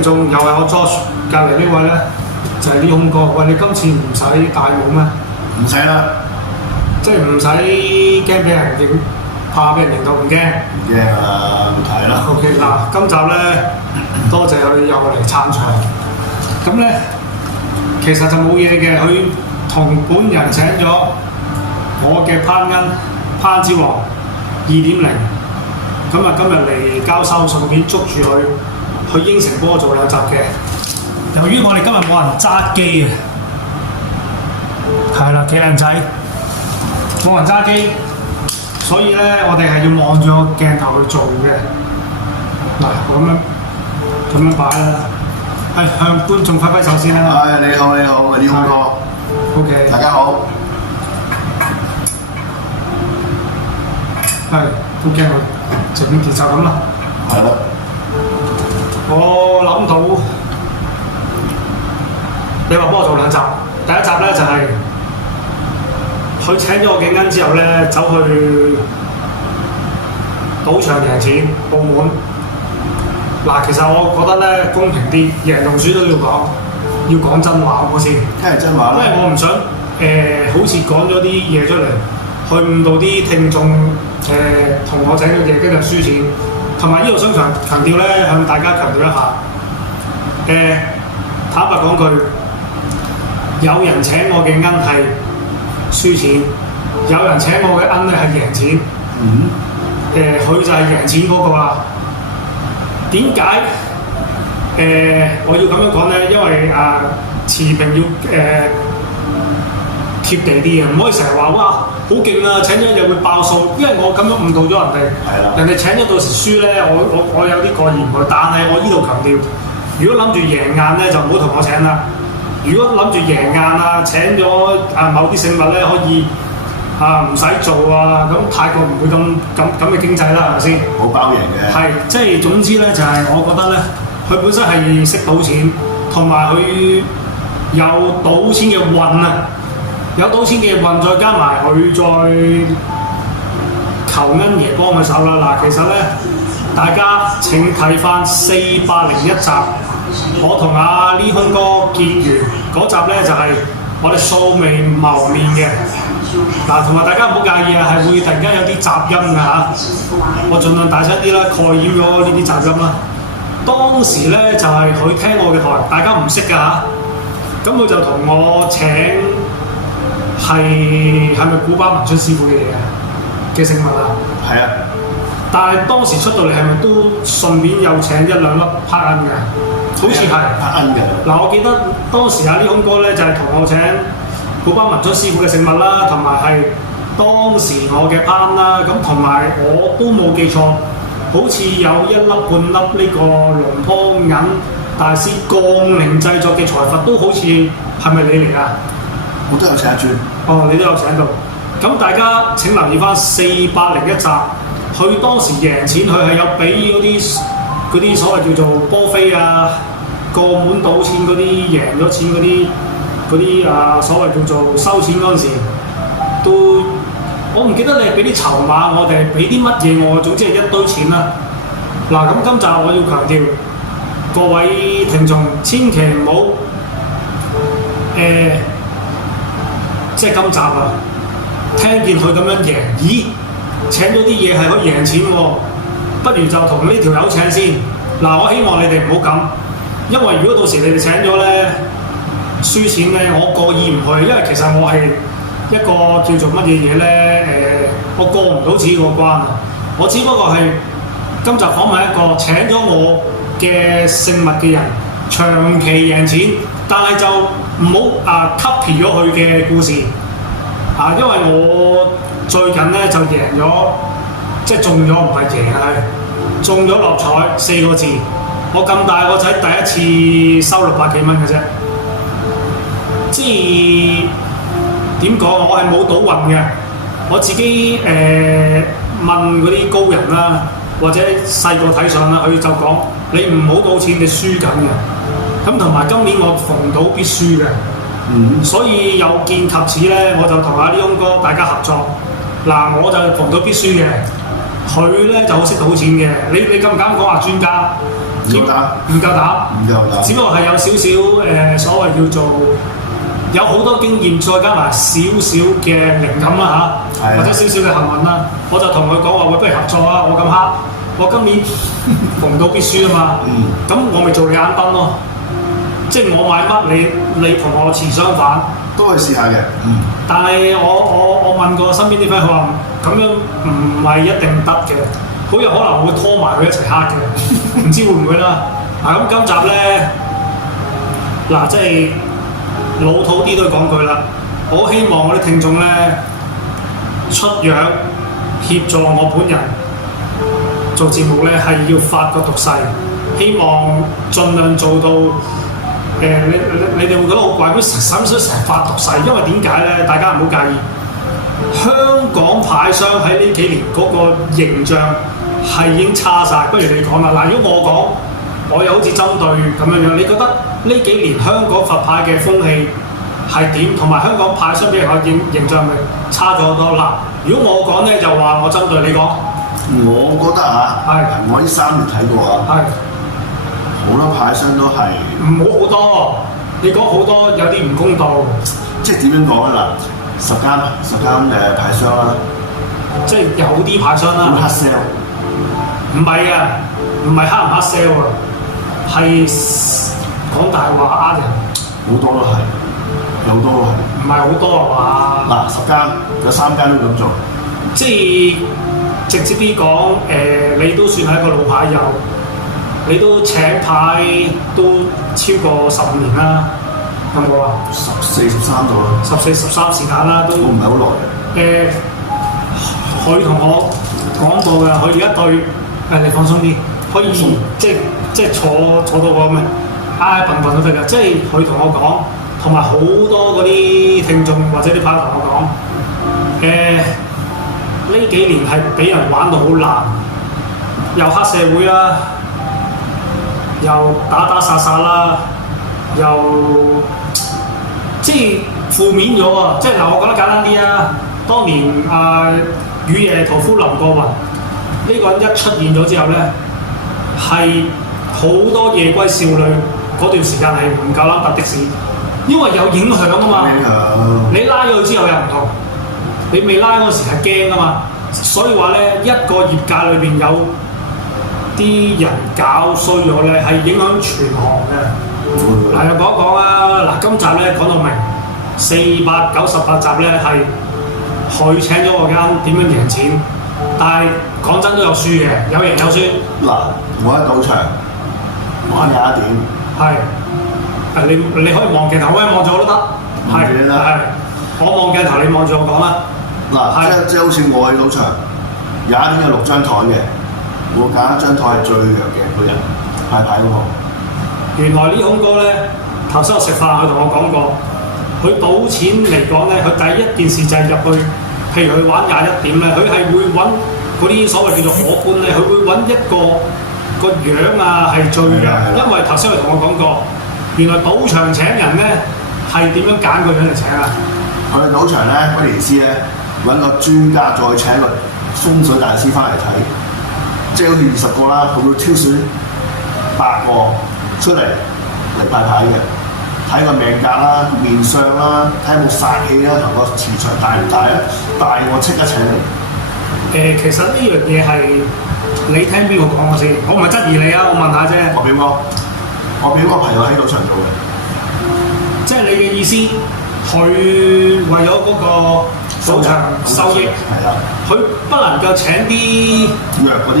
聽眾又係我 Josh 隔離呢位咧，就係呢空哥。喂，你今次唔使戴帽咩？唔使啦，即係唔使驚俾人認，怕俾人認到唔驚。唔驚啊，唔睇啦。OK 嗱，今集咧多謝佢又嚟撐場。咁咧其實就冇嘢嘅，佢同本人請咗我嘅攀之王2.0。咁啊，今日嚟交收，順便捉住佢去應承幫我做2集嘅。由於我哋今日冇人揸機啊，係啦，幾靚仔，冇人揸機，所以咧我哋係要望住個鏡頭去做嘅。嗱，咁樣擺啦，係向觀眾揮揮手先啦。你好，我係呢空哥。OK， 大家好。係，都驚佢整件就咁啦。係啦。我諗到，你話幫我做2集，第一集咧就係、佢請咗我幾間之後咧，走去賭場贏錢，澳門。嗱，其實我覺得咧公平啲，贏同輸都要講真話我先。聽係真話啦。因為我唔想好似講咗啲嘢出嚟，去誤導啲聽眾同我請嘅嘢跟住輸錢。同埋呢度想強調咧，向大家強調一下。坦白講句，有人請我嘅恩係輸錢，有人請我嘅恩咧係贏錢。佢就係贏錢嗰個啦。點解我要咁樣講咧？因為持平要貼地啲啊，唔可以成日話哇好勁啊！請咗又會爆數，因為我咁樣誤導咗人哋。係啦。人哋請咗到時輸咧，我有啲過意唔去。但係我呢度強調，如果諗住贏硬咧，就唔好同我請啦。如果諗住贏硬啊，請咗某啲聖物咧，可以唔使做啊，咁泰國唔會咁嘅經濟啦，係咪先？好包贏嘅。係，即係總之咧，就係、我覺得咧，佢本身係識賭錢，同埋佢有賭錢嘅運啊，有賭錢嘅運，再加埋佢再求恩爺幫佢手啦。嗱，其實咧，大家請睇翻401集，我同阿呢空哥結緣嗰集咧，就係、我哋素未謀面嘅。嗱，同埋大家唔好介意啊，係會突然間有啲雜音㗎嚇，我盡量大聲啲啦，蓋掩咗呢啲雜音啦。當時咧就係、佢聽我嘅台，大家唔識㗎嚇，咁佢就同我請係咪古巴文春師傅嘅嘢嘅聖物啊？係啊。但係當時出到嚟係咪都順便又請1-2粒柏恩㗎？好似係柏恩嘅。嗱，我記得當時呢空哥咧就係、同我請古巴文春師傅嘅聖物啦，同埋係當時我嘅攀啦，咁同埋我都冇記錯，好似有1粒半粒呢個龍坡銀大師鋼鈴製作嘅財閥，都好似係咪你嚟啊？我都有請一轉。哦，你都有請到。咁大家請留意翻401集，佢當時贏錢，佢係有俾嗰啲所謂叫做波飛啊、過門賭錢嗰啲贏咗錢嗰啲所謂叫做收錢嗰陣時，都我唔記得你係俾啲籌碼我哋，俾啲乜嘢我，總之係一堆錢啦。嗱，咁今集我要強調，各位聽眾千祈唔好即係今集啊，聽見佢咁樣贏，咦？請咗啲嘢係可以贏錢喎，不如就同呢條友請先。嗱，我希望你哋唔好咁，因為如果到時你哋請咗咧，輸錢咧，我過意唔去，因為其實我係一個叫做乜嘢嘢咧？我過唔到自己個關啊！我只不過係今集訪問一個請咗我嘅聖物嘅人，長期贏錢，但係就唔好copy 咗佢嘅故事因為我最近咧就贏咗，即係中咗唔係贏啊，係中咗六彩4個字。我咁大個仔第一次收600幾蚊嘅啫。即係點講？我係冇賭運嘅，我自己問嗰啲高人啦，或者細個睇相啦，佢就講你唔好賭錢，你輸緊嘅。咁同埋今年我逢賭必輸嘅，所以有見及此咧，我就同阿呢空哥大家合作。嗱，我就逢賭必輸嘅，佢咧就好識賭錢嘅。你敢唔敢講話專家？夠膽，唔夠膽，唔夠膽。只不過係有少少所謂叫做有好多經驗，再加埋少少嘅靈感啦嚇，或者少少嘅幸運啦，我就同佢講話：喂，不如合作啊！我咁黑，我今年逢到必輸啊嘛，咁我咪做你眼燈咯。即係我買乜，你同我持相反，都可以試下嘅。但係我問過身邊啲 friend，佢話咁樣唔係一定得嘅，好有可能會拖埋佢一齊黑嘅，唔知會唔會啦。嗱咁今集咧，嗱即係老土啲都講句啦，我好希望我啲聽眾咧出樣協助我本人做節目咧，係要發個毒誓，希望盡量做到。你哋會覺得好怪，咁使唔使成日發毒誓？因為點解咧？大家唔好介意。香港牌商喺呢幾年嗰個形象係已經差晒。不如你講啦。嗱，如果我講，我又好似針對咁樣樣。你覺得呢幾年香港佛牌嘅風氣係點？同埋香港牌商俾人嘅形象係咪差咗好多？嗱，如果我講咧，就話我針對你講。我覺得啊，我呢3年睇過啊。好多牌商都係唔好多，你講好多有啲唔公道。即係點樣講咧？嗱，10間牌商啦，即係有啲牌商啦。黑 sell 唔係啊，唔係黑唔黑 sell 啊，係講大話呃人。好多都係，有好多都係。唔係好多啊嘛。嗱，10間有3間都咁做。即係直接啲講，你都算係一個老牌友。你都請牌都超過15年啦，有冇啊？14、13度啦。14、13時間啦，都唔係好耐。佢同我講過嘅，佢而家對你放鬆啲，可以即係坐到個咩挨笨笨都得㗎。即係佢同我講，同埋好多嗰啲聽眾或者啲牌同我講，呢幾年係俾人玩到好爛，又黑社會啦。又打殺殺啦，又即係負面咗啊！即係嗱，我講得簡單啲啊。當年雨夜屠夫林過雲呢個人一出現咗之後咧，係好多夜歸少女嗰段時間係唔夠膽搭的士，因為有影響啊嘛。你拉咗佢之後又唔同，你未拉嗰時係驚啊嘛。所以話咧，一個業界裏邊有啲人搞衰咗咧，係影響全行嘅。嗱，又講一講啊！嗱，今集咧講到明498集咧，係佢請咗我間點樣贏錢，但係講真都有輸嘅，有贏有輸。嗱，我喺賭場玩21點，係你可以望鏡頭，可以望住我都得。係我望鏡頭，你望住我講啦。嗱，即係好似我喺賭場21點有6張台嘅。我揀一張台係最弱嘅個人派牌嗰個。原來呢孔哥咧，頭先我食飯，佢同我講過，佢賭錢嚟講咧，佢第一件事就係入去，譬如佢玩21點咧，佢係會揾嗰啲所謂叫做伙伴咧，佢會揾一個樣啊係最弱，因為頭先佢同我講過，原來賭場請人咧係點樣揀個樣嚟請啊？去賭場咧，威尼斯咧揾個專家再請個風水大師翻嚟睇。即係好似20個啦，佢會挑選8個出嚟派牌嘅，睇個命格啦、面相啦，睇有冇煞氣啦，同個磁場大唔大啊？大我即刻請你。其實呢樣嘢係你聽邊個講嘅先？我唔係質疑你啊，我問下啫。我表哥朋友喺賭場做嘅。即係你嘅意思，佢為咗嗰個賭場收益，係啦，佢不能夠請啲弱嗰啲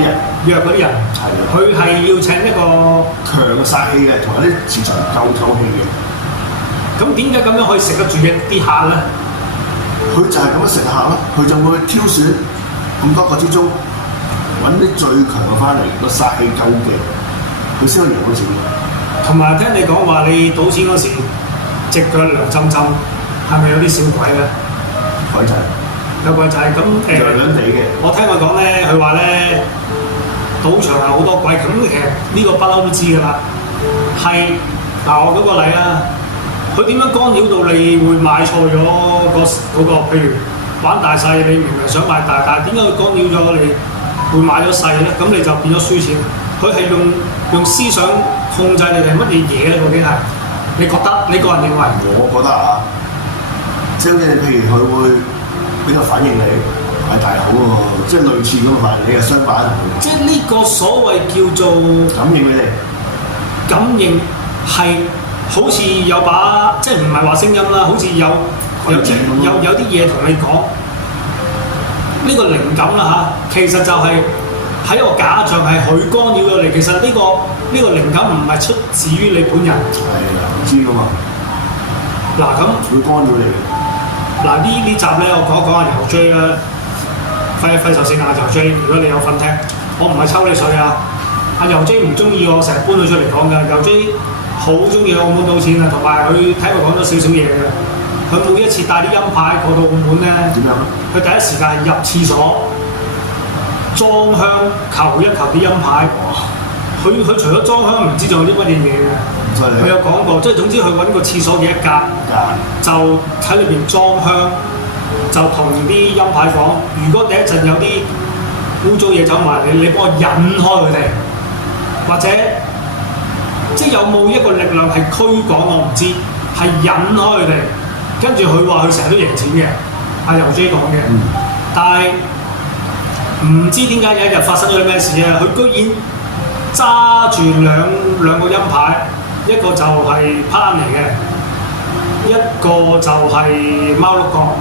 人，係啦，佢係要請一個強嘅煞氣嘅，同埋啲磁場夠透氣嘅。咁點解咁樣可以食得住嘅啲客咧？佢就係咁樣食客啦，佢就會挑選咁多個之中揾啲最強嘅翻嚟，個煞氣夠勁，佢先可以贏到錢。同埋聽你講話，你賭錢嗰時隻腳涼浸浸，係咪有啲小鬼咧？鬼仔，有鬼仔咁涼涼地嘅。我聽佢講咧，佢話咧賭場係好多鬼，咁其實呢個不嬲都知㗎啦。係嗱，我舉個例啦，佢點樣干擾到你會買錯咗嗰個？譬如玩大細，你明明想買大，但係點解佢干擾咗你會買咗細咧？咁你就變咗輸錢。佢係用用思想控制你哋乜嘢嘢咧？究竟係你覺得？你個人認為？我覺得啊，即係好似譬如佢會俾個反應你係大好喎，即係類似咁嘅反應，你係相反。即係呢個所謂叫做感應你哋，感應係好似有把，即係唔係話聲音啦，好似有啲嘢同你講。呢個靈感啦嚇，其實就係喺一個假象係佢干擾咗你。其實呢個靈感唔係出自於你本人。係啊，我知噶嘛。嗱咁會干擾你嘅。嗱呢集咧，我講一講阿油 J 啦，費事先阿油 J，如果你有份聽，我唔係抽你水啊。阿油 J 唔中意我成日搬佢出嚟講㗎，油 J 好中意澳門賭錢啊，同埋佢睇佢講咗少少嘢嘅。佢每一次帶啲陰牌過到澳門咧，點樣咧？佢第一時間入廁所裝香求一求啲陰牌。佢除咗裝香，唔知仲有啲乜嘢嘢嘅。佢有講過，即係總之佢揾個廁所嘅一格，就喺裏邊裝香，就同啲陰牌講：如果第一陣有啲污糟嘢走埋嚟，你幫我引開佢哋，或者即係有冇一個力量係驅趕我唔知，係引開佢哋。跟住佢話佢成日都贏錢嘅，阿油 J 講嘅，但係唔知點解有一日發生咗啲咩事啊？佢居然揸住兩個陰牌，一個就係攀嚟嘅，一個就係貓碌角。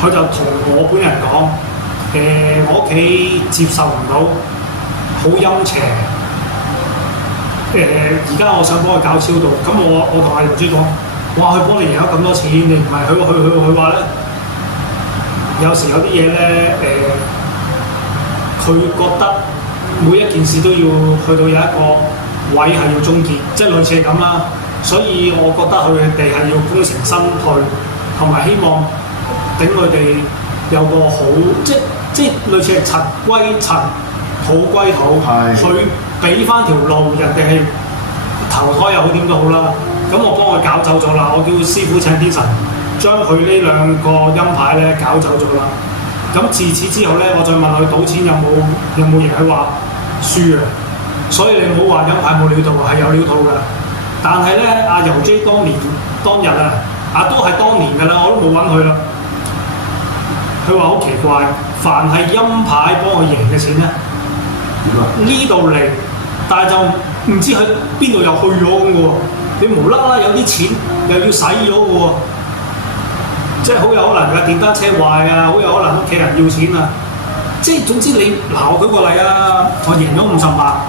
佢就同我本人講：我屋企接受唔到，好陰邪。而家我想幫佢搞超度，咁我同阿油 J 講。哇！佢幫你贏咗咁多錢，你唔係佢話咧，有時有啲嘢咧佢覺得每一件事都要去到有一個位係要終結，即係類似係咁啦。所以我覺得佢哋係要功成身退，同埋希望等佢哋有個好，即係類似係塵歸塵，土歸土，佢俾翻條路人哋係投胎又好點都好啦。咁我幫佢搞走咗啦，我叫師傅請天神將佢呢兩個陰牌咧搞走咗啦。咁自此之後咧，我再問佢賭錢有冇贏，佢話輸啊。所以你唔好話陰牌冇料到，係有料到㗎。但係咧，阿油 J 當日啊，都係當年㗎啦，我都冇揾佢啦。佢話好奇怪，凡係陰牌幫佢贏嘅錢咧，呢度嚟，但係就唔知佢邊度又去咗咁嘅喎。你無啦啦有啲錢又要使咗嘅喎，即係好有可能㗎，電單車壞啊，好有可能屋企人要錢啊，即係總之你我舉個例啊，我贏咗50萬，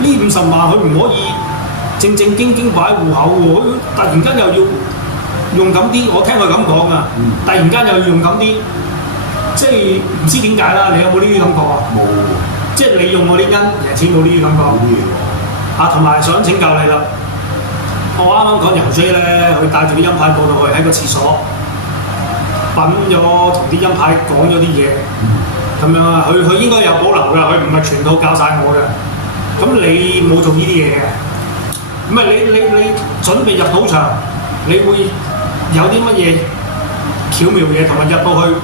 呢50萬佢唔可以正正經經擺喺戶口喎，佢突然間又要用咁啲，我聽佢咁講啊，突然間又要用咁啲，即係唔知點解啦，你有冇呢啲感覺啊？冇，即係你用我啲因贏錢冇呢啲感覺。啊，同埋想請教你啦。我啱啱講油 J 咧，佢帶住啲陰牌過到去喺個廁所，品咗同啲陰牌講咗啲嘢，咁樣啊，佢應該有保留㗎，佢唔係全套教晒我嘅。咁你冇做呢啲嘢嘅，唔係你準備入賭場，你會有啲乜嘢巧妙嘢，同埋入到去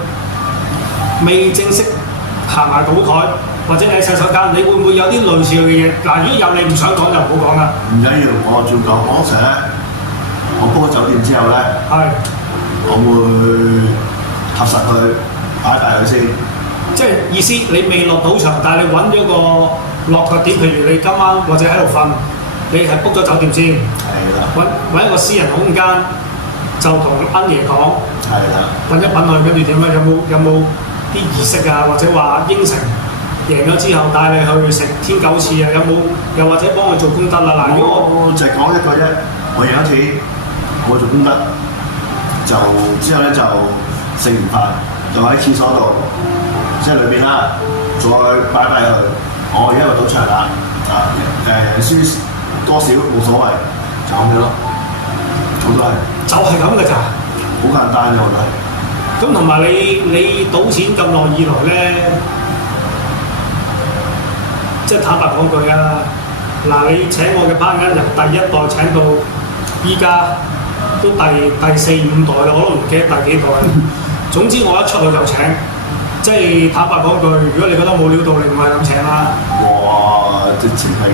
未正式行埋賭台，或者你喺洗手間，你會唔會有啲類似嘅嘢？嗱，如果有你唔想講就唔好講啦。唔緊要，我照講。我成日咧，我 book 咗酒店之後咧，我會核實佢擺大佢先。即係意思，你未落賭場，但係你揾咗個落腳點，譬如你今晚或者喺度瞓，你係 book 咗酒店先。係啦。揾一個私人空間，就同恩爺講。係啦。揾一品佢，跟住點啊？有冇啲儀式啊？或者話應承？贏咗之後帶你去食天九翅啊！有冇又或者幫佢做功德啦？嗱，如果我就講一個啫，我贏咗錢，我做功德，就之後咧就食完飯就喺廁所度，即係裏邊啦，再擺佢。我而家入賭場啦，輸多少冇所謂，就咁樣咯，好多係就係咁嘅咋，好簡單嘅我覺得。咁同埋你賭錢咁耐以來咧。即係坦白講句啊，嗱，你請我嘅 partner 由第一代請到依家都第4、5代啦，我都唔記得第幾代。總之我一出去就請，即係坦白講句，如果你覺得冇料到，你唔係咁請啦。哇！直情係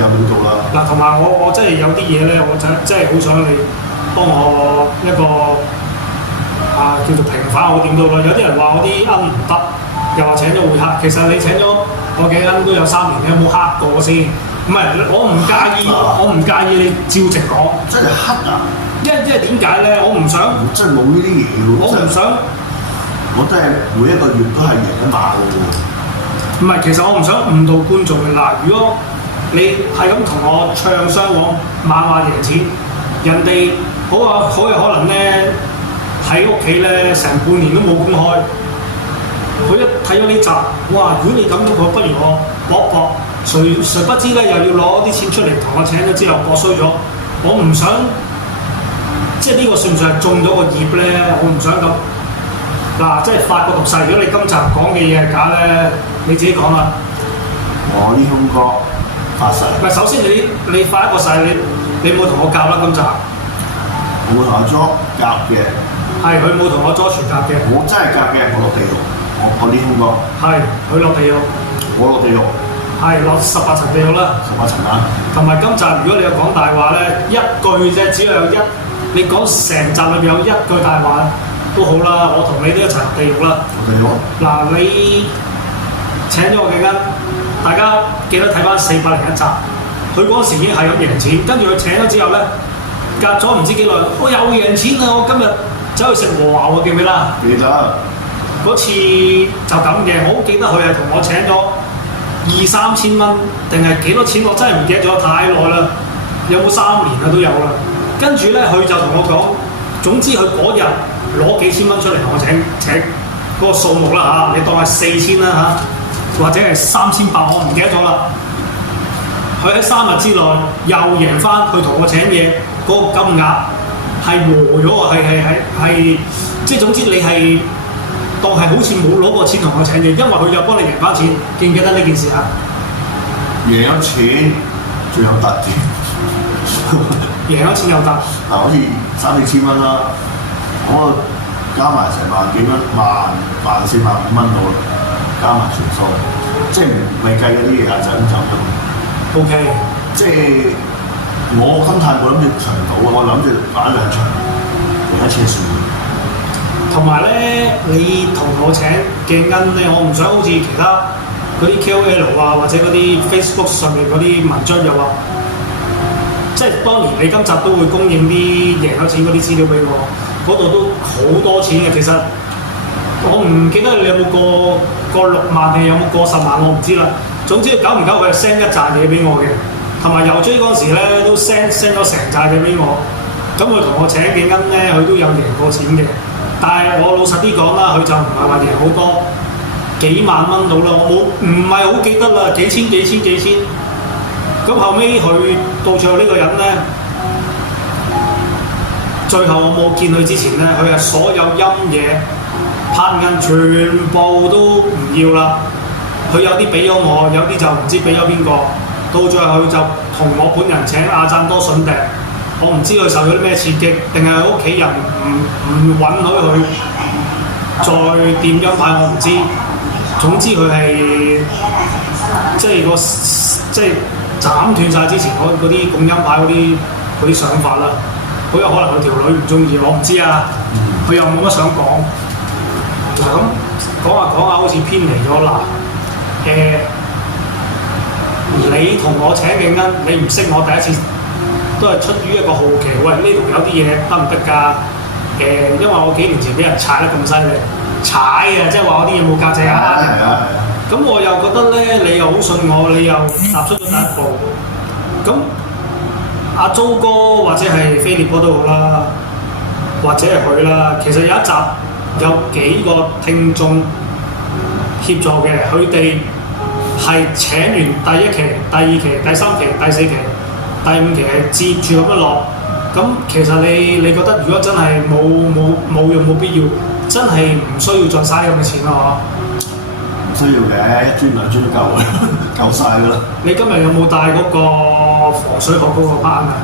有料到啦。嗱，同埋我真係有啲嘢咧，我真係好想你幫我一個叫做平反我點到啦。有啲人話我啲唔得，又話請咗會黑。其實你請咗我幾都有3年，你有冇黑過先？唔係，我唔介意，我唔介意你照直講。真係黑啊！因為點解咧？我唔想，真係冇呢啲嘢喎。我唔想，我真係每一個月都係贏一碼嘅喎。唔係，其實我唔想誤導觀眾嘅嗱。如果你係咁同我唱雙簧，晚晚贏錢，人哋好有可能咧喺屋企咧成半年都冇公開。佢一睇咗呢集，哇！如果你咁樣，我不如我搏搏。誰不知咧，又要攞啲錢出嚟同我請咗之後，搏衰咗。我唔想，即係呢個算唔算係中咗個業咧？我唔想咁。嗱，即係發個毒誓。如果你今集講嘅嘢係假咧，你自己講啦。我呢兄哥發誓。唔係，首先你發一個誓，你冇同我夾啦今集。我冇同阿 Jo 夾嘅。係，佢冇同我 Jo 全夾嘅。我真係夾嘅，我落地獄。我呢兄哥。係，佢落地獄。我落地獄。係落18層地獄啦，18層啦。同埋今集如果你有講大話咧，一句啫，只要有你講成集裏邊有一句大話都好啦，我同你都一齊落地獄啦。地獄。嗱，你請咗我幾間，大家記得睇翻401集，佢嗰時已經係咁贏錢，跟住佢請咗之後咧，隔咗唔知幾耐，我又贏錢啦！我今日走去食和華喎，記唔記得？記得。嗰次就咁嘅，我好記得佢係同我請咗2、3千蚊定係幾多錢？我真係唔記得咗，太耐啦，有冇3年啦都有啦。跟住咧，佢就同我講，總之佢嗰日攞幾千蚊出嚟同我請嗰個數目啦嚇，你當係4000啦嚇，或者係3800，我唔記得咗啦。佢喺3日之內又贏翻，佢同我請嘢嗰個金額係和咗啊，係即係總之你係。當係好似冇攞過錢同我請嘢，因為佢又幫你贏翻錢，記唔記得呢件事啊？贏咗錢，仲有得嘅。贏咗錢又得。嗱，好似3、4千蚊啦，我加埋成萬幾蚊，1400、5蚊到啦，加埋全數，即係未計嗰啲嘢啊，就咁走啫嘛。O K。即係我心態冇諗住長賭啊，我諗住玩2場，贏1次算。同埋咧，你同我請嘅恩咧，我唔想好似其他嗰啲 KOL 啊，或者嗰啲 Facebook 上面嗰啲文章又話，即係當然你今集都會供應啲贏咗錢嗰啲資料俾我，嗰度都好多錢嘅。其實我唔記得你有冇過6萬定有冇過10萬，我唔知啦。總之久唔久佢係 send 一紮嘢俾我嘅，同埋郵追嗰時咧都 send 咗成紮嘢俾我。咁佢同我請嘅恩咧，佢都有贏過錢嘅。但係我老實啲講啦，佢就唔係話贏好多，幾萬蚊到啦，我唔係好記得啦，幾千。咁後尾佢到最後呢個人咧，最後我冇見佢之前咧，佢係所有陰嘢拍銀全部都唔要啦。佢有啲俾咗我，有啲就唔知俾咗邊個。到最後佢就同我本人請阿贊多筍掟。我唔知佢受咗啲咩刺激，定係屋企人唔允許佢再掂陰牌，我唔知。總之佢係即係斬斷晒之前嗰啲供陰牌嗰啲想法啦。好有可能佢條女唔中意，我唔知啊。佢又冇乜想講。嗱咁講下好似偏離咗啦。你同我請嘅恩，你唔識我第一次。都係出於一個好奇，喂，呢度有啲嘢得唔得㗎？因為我幾年前俾人踩得咁犀利，踩啊，即係話我啲嘢冇價值啊。咁我又覺得咧，你又好信我，你又踏出咗第一步。咁阿租哥或者係菲利哥都好啦，或者係佢啦。其實有一集有幾個聽眾協助嘅，佢哋係請完第1期、第2期、第3期、第4期。第5期係接住咁樣落，咁其實你覺得如果真係冇用冇必要，真係唔需要再嘥咁嘅錢啦唔需要嘅，一磚2磚都夠夠晒㗎啦。你今日有冇帶嗰個防水殼嗰個班啊？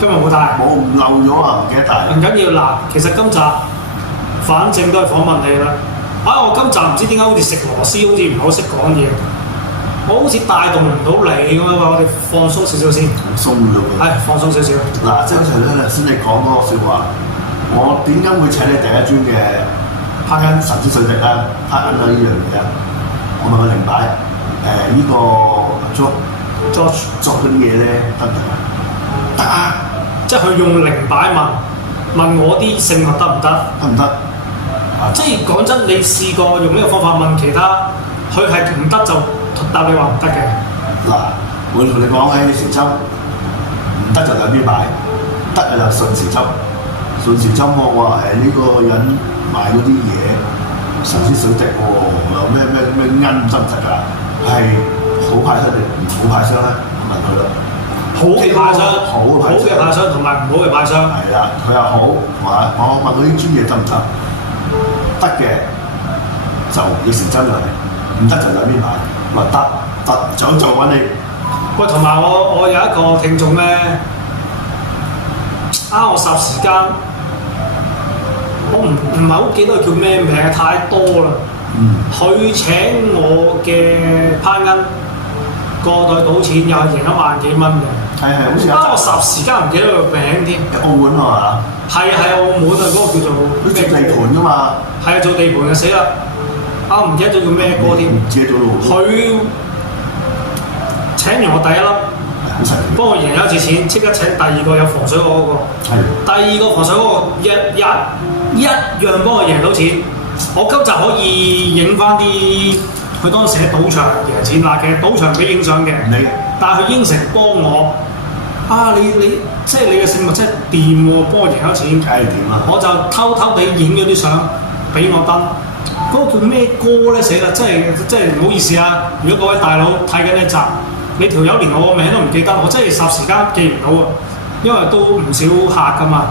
今日冇帶。冇，唔漏咗啊，唔記得帶。唔緊要嗱，其實今集反正都係訪問你啦。我今集唔知點解好似食螺絲，好似唔係好識講嘢。我好似帶動唔到你咁樣，話我哋放鬆少少先。鬆咗佢。係放鬆少少。嗱，即係好似咧頭先你講嗰個説話，我點解會請你第一專嘅拍緊神之水滴啊，拍緊啊呢樣嘢啊？我問佢零擺，呢個作嗰啲嘢咧得唔得啊？得啊！即係佢用零擺問我啲聖物得唔得？得唔得？即係講真，你試過用呢個方法問其他，佢係唔得就答你話唔得嘅。嗱，我同你講喺潮州，唔得就兩邊擺，得就順時針。順時針我話呢個人買嗰啲嘢神之水滴喎，又咩奀得唔得㗎？係好派生定唔好派生咧？我問佢啦。好嘅派生，好嘅派生同埋唔好嘅派生。係啦，佢又好，我問佢啲專嘢得唔得？得嘅就逆時針嚟，唔得就兩邊擺。話得就揾你。喂，同埋我有一個聽眾咧，我霎時間我唔係好記得佢叫咩名，太多啦。佢請我嘅攀恩過袋賭錢，又係贏1萬幾蚊嘅。係好似我霎時間唔記得個名添。澳門係嘛？係澳門啊，嗰個叫做佢做地盤㗎嘛。係啊，做地盤嘅死啦！唔記得咗叫咩歌添。唔記得咗咯。佢請完我第一粒，好神奇。幫我贏咗一次錢，即刻請第二個有防水嗰個。係。第二個防水嗰個一樣幫我贏到錢。我今集可以影翻啲佢當時喺賭場贏錢嗱，其實賭場俾影相嘅。但係佢應承幫我。你即係你嘅聖物真係掂喎，幫我贏咗錢。梗係掂啦。我就偷偷地影咗啲相俾我登。嗰個叫咩歌咧？死啦！真係唔好意思啊！如果各位大佬睇緊呢集，你條友連我個名都唔記得，我真係霎時間記唔到啊！因為都唔少客噶嘛。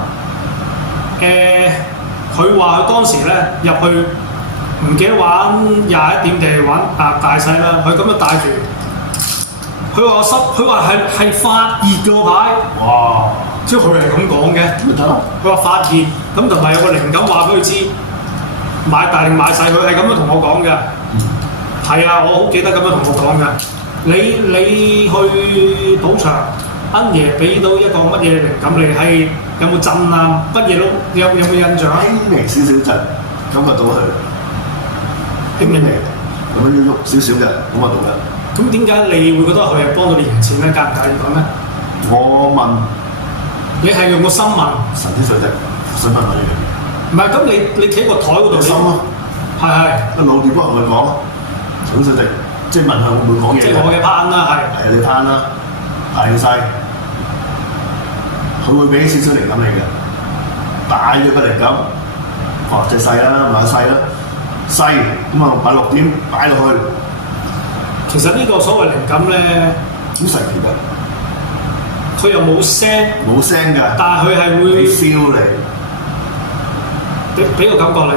佢話佢當時咧入去唔記得玩21點定係玩大細啦，佢咁樣帶住。佢話係發熱嘅個牌，哇！即係佢係咁講嘅。佢話發熱，咁同埋有個靈感話俾佢知，買大定買細，佢係咁樣同我講嘅。係啊，我好記得咁樣同我講嘅。你去賭場，恩爺俾到一個乜嘢靈感你係有冇震啊？乜嘢都有冇印象啊？輕微少少震，感覺到佢輕微，咁樣喐少少嘅感覺到嘅。咁點解你會覺得佢係幫到你贏錢咧？介唔介意講咧？我問你係用個心問神之水滴，想問乜嘢？唔係，咁你企喺個台嗰度心咯，係個腦電波同佢講神之水滴，即係問佢會唔會講嘢？即係我嘅攀啦，係你攀啦，大細，佢會俾少少靈感你嘅，擺咗個靈感，隻細啦，買細啦，細咁啊買6點擺落去。其實呢個所謂靈感咧，好神奇㗎！佢又冇聲，㗎，但係佢係會 feel 你，俾個感覺你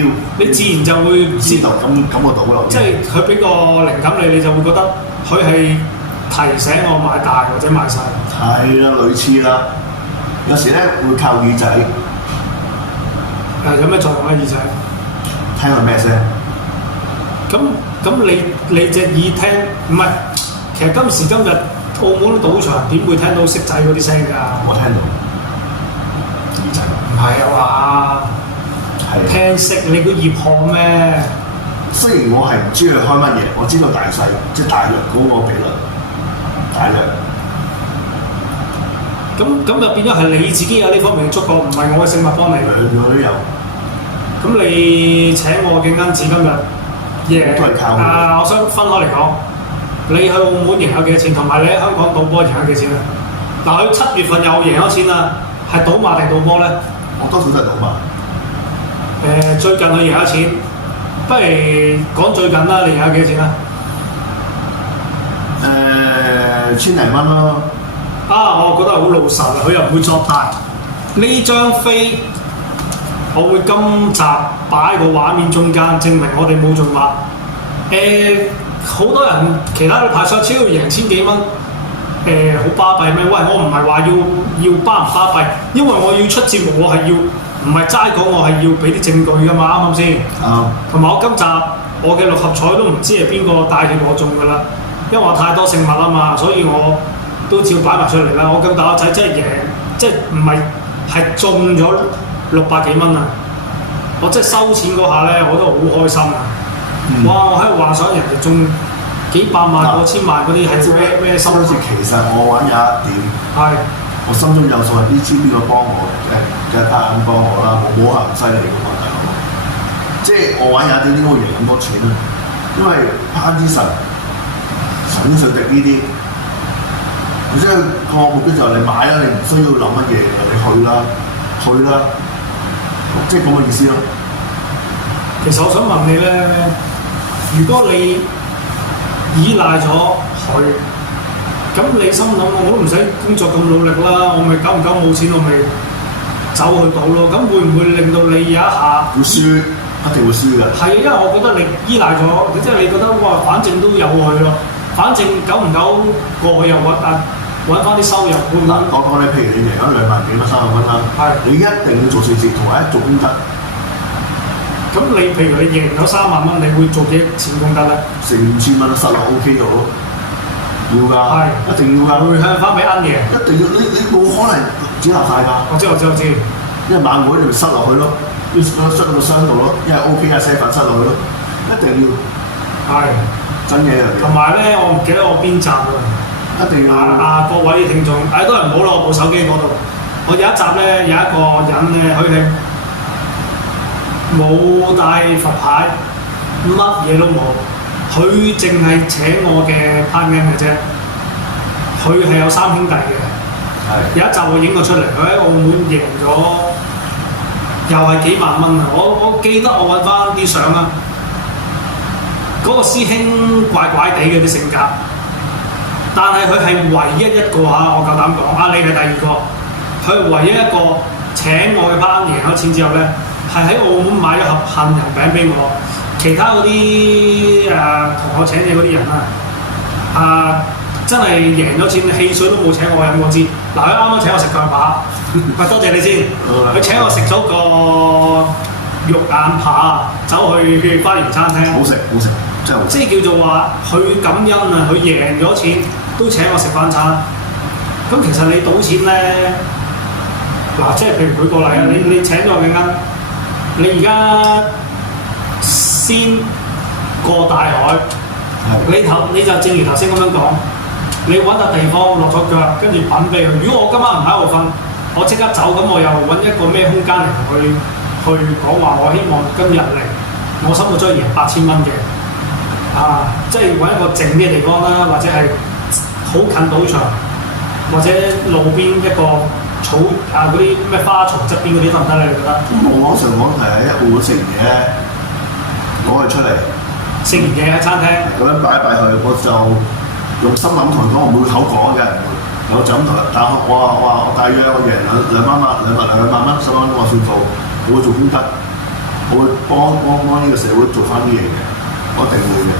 feel，你自然就會知道感覺到咯。即係佢俾個靈感你，你就會覺得佢係提醒我買大或者買細。係啦，類似啦。有時咧會靠耳仔，有咩作用咧？耳仔聽佢咩聲？咁你隻耳聽唔係？其實今時今日澳門啲賭場點會聽到色仔嗰啲聲㗎？我聽到耳仔。唔係啊嘛，係聽色你個葉項咩？雖然我係唔知佢開乜嘢，我知道大細，即係大約嗰個比率，大約。咁就變咗係你自己有呢方面嘅觸覺，唔係我嘅聖物幫你。兩樣都有。咁你請我嘅恩子今日？都係靠我想分開嚟講，你去澳門贏咗幾多錢，同埋你喺香港賭波贏咗幾錢啊？嗱，佢7月份又贏咗錢啦，係賭馬定賭波咧？我多數都係賭馬。最近佢贏咗錢，不如講最近啦，你贏咗幾多錢啊？1000零蚊咯。我覺得好老實啊，佢又唔會作大。呢張飛我會今集擺喺個畫面中間，證明我哋冇做馬。好多人其他嘅牌上超要贏千幾蚊，好巴閉咩？喂，我唔係話要巴唔巴閉，因為我要出節目，我係要唔係齋講，我係要俾啲證據㗎嘛，啱唔啱先？同埋我今集我嘅6合彩都唔知係邊個帶住我中㗎啦。因為我太多勝物啊嘛，所以我都照擺埋出嚟啦。我咁大個仔真係贏，即係唔係中咗600幾蚊啊！我真係收錢嗰下咧，我都好開心啊！哇！我喺度幻想人哋中幾百萬、過千萬嗰啲係咩心情？其實我玩有一點，係我心中有數係邊知邊個幫我嘅，即係大人幫我啦，冇可能犀利嘅嘛，大佬。即係我玩有一點點會贏咁多錢啊！因為攀之神、神水滴呢啲，即係個目標就係你買啦，你唔需要諗乜嘢，你去啦，即係咁嘅意思咯。其實我想問你咧，如果你依賴咗佢，咁你心諗我都唔使工作咁努力啦，我咪久唔久冇錢，我咪走去賭咯。咁會唔會令到你有一下會輸？一定會輸㗎。係啊，因為我覺得你依賴咗，即係你覺得哇，反正都有佢咯，反正久唔久過去又揾翻啲收入。嗱，我講你譬如你贏咗2萬幾蚊、3萬蚊啦，你一定要做善事同埋做功德。咁你譬如你贏咗3萬蚊，你會做幾錢功德咧？4000蚊塞落 OK 度咯，要㗎，一定要㗎。回向翻俾恩爺，一定要你冇可能只立晒㗎。我知，因為晚會你咪塞落去咯，塞到個箱度咯，因為 OK 啊，寫份塞落去咯，一定要。係真嘢嚟嘅。同埋咧，我唔記得我邊集啊。一定要。各位聽眾，都係唔好啦，我部手機嗰度。我有一集咧，有一個人咧，佢係冇帶佛牌，乜嘢都冇，佢淨係請我嘅攀恩嘅啫。佢係有3兄弟嘅，有一集我影咗出嚟，佢喺澳門贏咗，又係幾萬蚊啊！我記得我揾翻啲相啊，嗰個師兄怪怪地嘅啲性格，但係佢係唯一一個嚇，我夠膽講，你係第2個，佢係唯一一個請我嘅攀恩贏咗錢之後咧。係喺澳門買咗盒杏仁餅俾我，其他嗰啲同我請嘅嗰啲人真係贏咗錢，汽水都冇請我飲過支。嗱，佢啱啱請我食腳扒，多謝你先。佢請我食咗個肉眼扒，走去花園餐廳。好食，真係好食。即係叫做話，佢感恩啊！佢贏咗錢都請我食返餐。咁其實你賭錢咧，嗱，即係譬如舉個例啊，你請咗我嘅恩。你而家先過大海，你就正如頭先咁樣講，你揾笪地方落咗腳，跟住品俾佢。如果我今晚唔喺度瞓，我即刻走，咁我又揾一個咩空間嚟同佢去講話，我希望今日嚟，我心目中贏8000蚊嘅，即係揾一個靜啲嘅地方啦，或者係好近賭場，或者路邊一個。草嗰啲咩花槽側邊嗰啲得唔得咧？你覺得？我網上講係喺澳門食完嘢咧，攞佢出嚟食完嘢喺餐廳咁樣擺一擺佢，我就用心諗同佢講，我冇口講嘅，我就咁同佢。但係我大約我贏2萬蚊、2萬蚊、3萬蚊我算數，我會做功德，我會幫呢個社會做翻啲嘢嘅，我一定會嘅。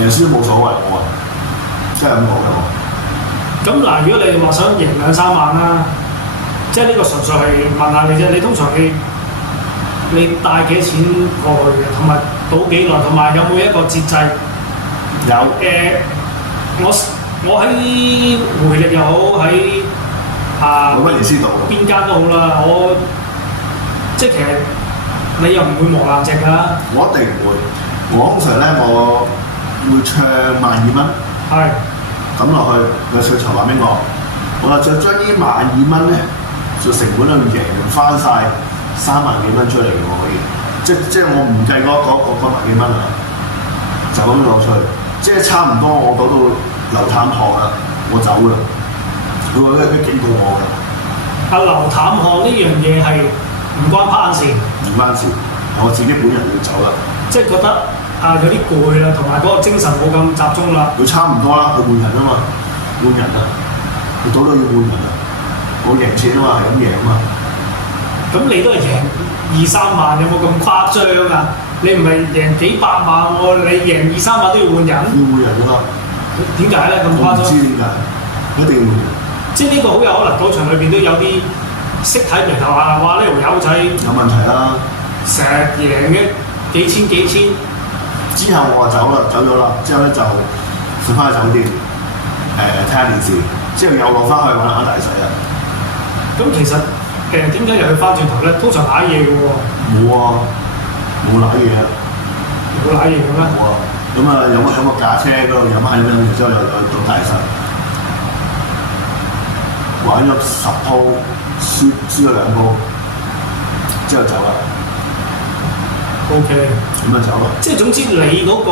贏輸都冇所謂，我真係咁講嘅我。咁嗱，如果你話想贏2-3萬啦，即係呢個純粹係問下你啫。你通常你帶幾錢過去嘅，同埋賭幾耐，同埋有冇一個節制？有我喺回力又好，喺威尼斯島邊間都好啦。我即係其實你又唔會磨爛隻㗎。我一定唔會。我通常咧，我會唱12000蚊。係。抌落去個水籌話俾我，我就將呢12000蚊咧，就成本裏面贏翻晒3萬幾蚊出嚟嘅喎，可以，即係我唔計嗰萬幾蚊啊，就咁樣攞出去，即係差唔多我賭到流淡汗啦，我走啦，佢話咧警告我㗎。流淡汗呢樣嘢係唔關攀事，唔關事，我自己本人要走啦，即係覺得。有啲攰啦，同埋嗰個精神冇咁集中啦。佢差唔多啦，佢換人啊嘛，換人啊，佢賭到要換人啊，我贏錢啊嘛，係咁贏啊嘛。咁你都係贏2-3萬，有冇咁誇張啊？你唔係贏幾百萬喎，你贏2-3萬都要換人？要換人啊嘛。點解咧咁誇張？我唔知點解，一定要換人。即係呢個好有可能賭場裏邊都有啲識睇眉頭啊，話呢條友仔有問題啦，成日贏嘅幾千。之後我就走咗啦，之後咧就就翻去酒店睇下電視，之後又落翻去玩下大細啦。咁其實點解又去翻轉頭咧？通常揦嘢嘅喎。冇啊，冇揦嘢啊，冇揦嘢嘅咩？冇啊。咁啊有個架車嗰度飲下飲，然之後又到大細，玩咗10鋪，輸咗2鋪，之後走啦。OK，咁就走咯。即係總之你嗰個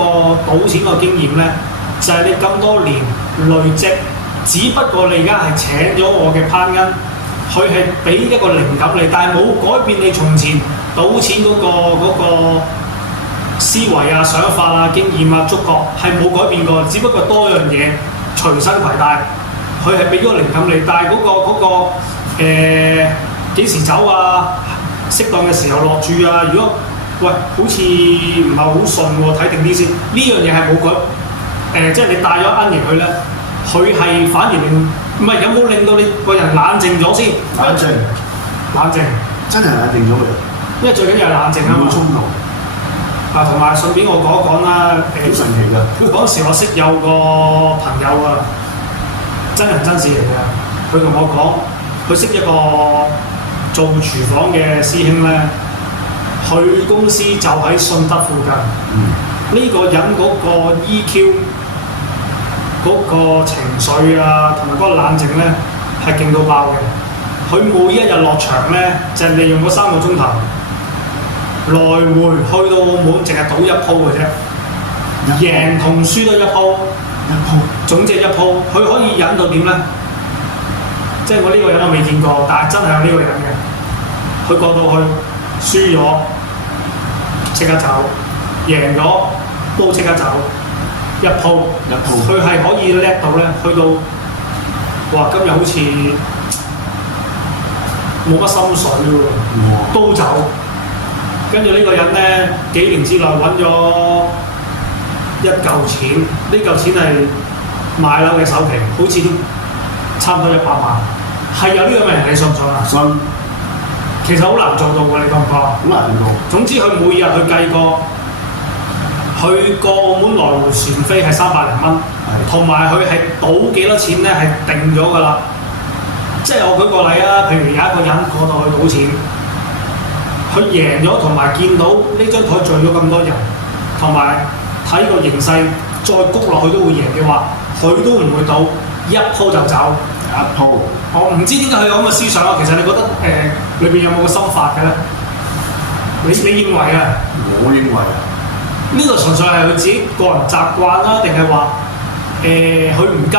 賭錢個經驗咧，就係、你咁多年累積，只不過你而家係請咗我嘅攀恩，佢係俾一個靈感你，但係冇改變你從前賭錢嗰個思維啊、想法啊、經驗啊、觸覺係冇改變過，只不過多樣嘢隨身攜帶，佢係俾咗個靈感你，但係幾時走啊？適當嘅時候落注啊！如果喂好似唔係好順喎，睇定啲先。呢樣嘢係冇改，即係你帶咗恩爺去咧，佢係反而唔係有冇令到你個人冷靜咗先？冷靜，真係冷靜咗嘅。因為最緊要係冷靜啊嘛。冇衝動。同埋順便我講一講啦，好神奇㗎。嗰時我識有個朋友啊，真人真事嚟嘅。佢同我講，佢識一個做廚房嘅師兄咧，佢公司就喺信德附近。呢個人嗰個 EQ、嗰個情緒啊，同埋嗰個冷靜咧，係勁到爆嘅。佢每一日落場咧，就係利用嗰3個鐘頭。來回去到澳門，淨係賭1鋪嘅啫，贏同輸都1鋪，總之係1鋪。佢可以忍到點咧？即係我呢個人我未見過，但係真係有呢個人嘅。佢過到去輸咗，即刻走；贏咗都即刻走，1鋪。佢係可以叻到咧，去到哇今日好似冇乜心水喎，都走。跟住呢個人咧，幾年之內揾咗1嚿錢，呢嚿錢係買樓嘅首期，好似都差唔多100萬，係有呢個嘅人，你信唔信啊？信。其實好難做到嘅，你覺唔覺？好難做到。總之佢每日去計過，去過澳門來回船飛係300零蚊，同埋佢係賭幾多錢咧係定咗㗎啦。即係我舉個例啊，譬如有一個人過到去賭錢。佢贏咗，同埋見到呢張台聚咗咁多人，同埋睇個形勢再谷落去都會贏嘅話，佢都唔會賭，1鋪就走。1鋪。我唔知點解佢有咁嘅思想啊！其實你覺得裏邊有冇個心法嘅咧？你認為啊？我認為啊，呢個純粹係佢自己個人習慣啦，定係話佢唔急，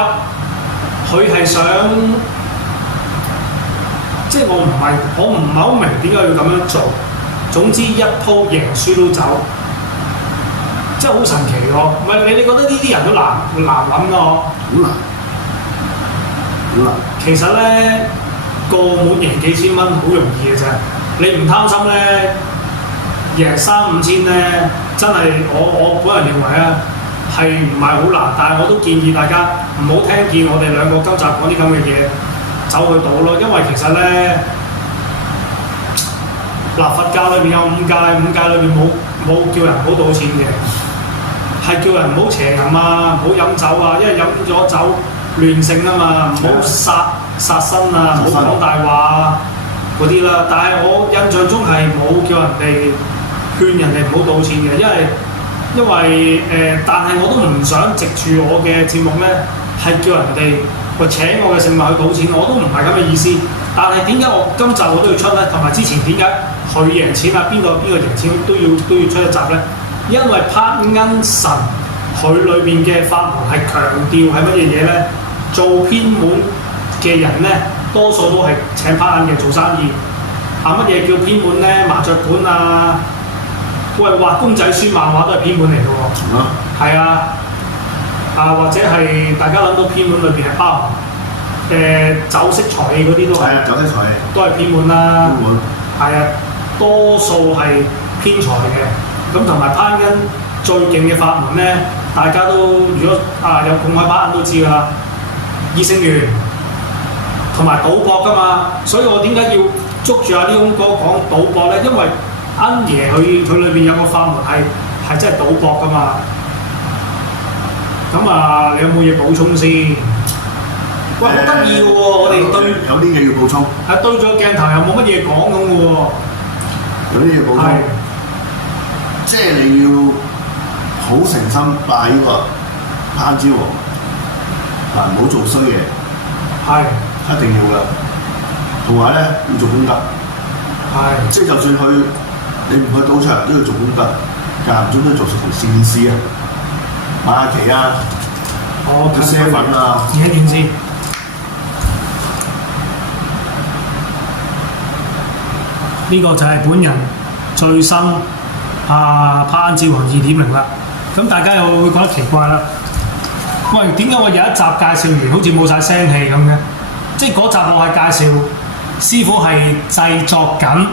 佢係想。即係我唔係好明點解要咁樣做。總之1鋪贏輸都走，真係好神奇喎！唔係你覺得呢啲人都難諗咯？好難。其實咧，過滿贏幾千蚊好容易嘅啫。你唔貪心咧，贏3-5千咧，真係我本人認為啊，係唔係好難？但係我都建議大家唔好聽見我哋兩個今集講啲咁嘅嘢。走去賭咯，因為其實咧，佛教裏邊有5戒，裏邊冇叫人唔好賭錢嘅，係叫人唔好邪淫啊，唔好飲酒啊，因為飲咗酒亂性啊嘛，唔好殺生啊，唔好講大話啊嗰啲啦。但係我印象中係冇叫人哋勸人哋唔好賭錢嘅，因為但係我都唔想藉住我嘅節目咧，係叫人哋。請我嘅食物去賭錢，我都唔係咁嘅意思。但係點解我今集我都要出咧？同埋之前點解佢贏錢啊？邊個贏錢都要出一集咧？因為攀恩神佢裏邊嘅法門係強調係乜嘢嘢咧？做偏門嘅人咧，多數都係請攀恩嘅做生意。乜嘢叫偏門咧？麻雀館啊，喂畫公仔書漫畫都係偏門嚟嘅喎。係啊。或者係大家諗到偏門裏邊係包含酒色財氣嗰啲都係。係啊，酒色財氣都係偏門啦。偏門係啊，多數係偏財嘅。咁同埋攀恩最勁嘅法門咧，大家都如果有共開攀恩都知㗎啦。異性緣同埋賭博㗎嘛，所以我點解要捉住阿呢種哥講賭博咧？因為恩爺佢裏邊有個法門係真係賭博㗎嘛。咁啊，你有冇嘢補充先？喂，好得意嘅喎，我哋對有啲嘢要補充，對咗鏡頭又冇乜嘢講咁嘅喎。有啲嘢補充，即係你要好誠心拜呢個攀枝王，唔好做衰嘢，係一定要㗎。同埋咧要做功德，即係就算你唔去賭場都要做功德，間唔中都做善事啊，買下旗啊，要賒粉啊。剪一段先。呢個就係本人最新攀枝王2.0啦。咁大家又會覺得奇怪啦。喂，點解我有一集介紹完好似冇晒聲氣咁嘅？即係嗰集我係介紹師傅係製作緊，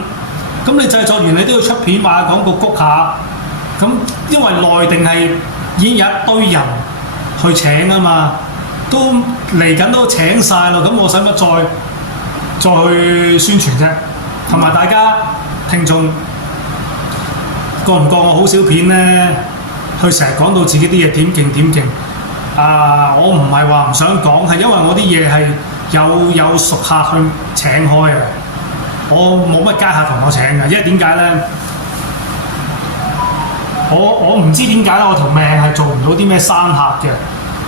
咁你製作完你都要出片買下廣告谷下。咁因為內定係已經有一堆人去請啊嘛，都嚟緊都請晒咯。咁我使乜再去宣傳啫？同埋大家聽眾覺唔覺我好少片咧？佢成日講到自己啲嘢點勁點勁。我唔係話唔想講，係因為我啲嘢係有熟客去請開嘅，我冇乜街客同我請嘅。因為點解咧？我唔知點解啦，我條命係做唔到啲咩生客嘅。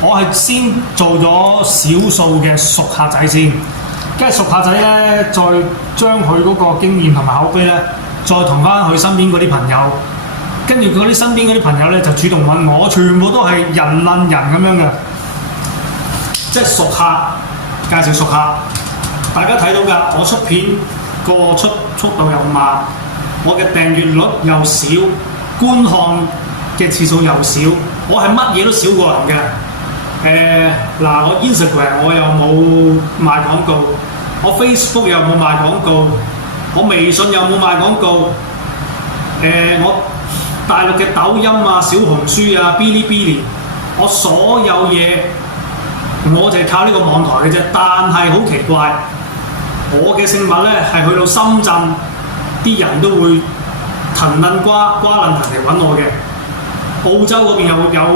我係先做咗少數嘅熟客仔先。跟住熟客仔咧，再將佢嗰個經驗同埋口碑咧，再同翻佢身邊嗰啲朋友，跟住佢啲身邊嗰啲朋友咧就主動揾我，全部都係人撚人咁樣嘅，即係熟客介紹熟客。大家睇到㗎，我出片個速度又慢，我嘅訂閱率又少，觀看嘅次數又少，我係乜嘢都少過人嘅。我 Instagram 我又冇賣廣告，我 Facebook 又冇賣廣告，我微信又冇賣廣告，我大陸嘅抖音啊、小紅書啊、嗶哩嗶哩，我所有嘢我就係靠呢個網台嘅啫。但係好奇怪，我嘅聖物咧係去到深圳，啲人都會騰撚瓜撚騰嚟揾我嘅。澳洲嗰邊有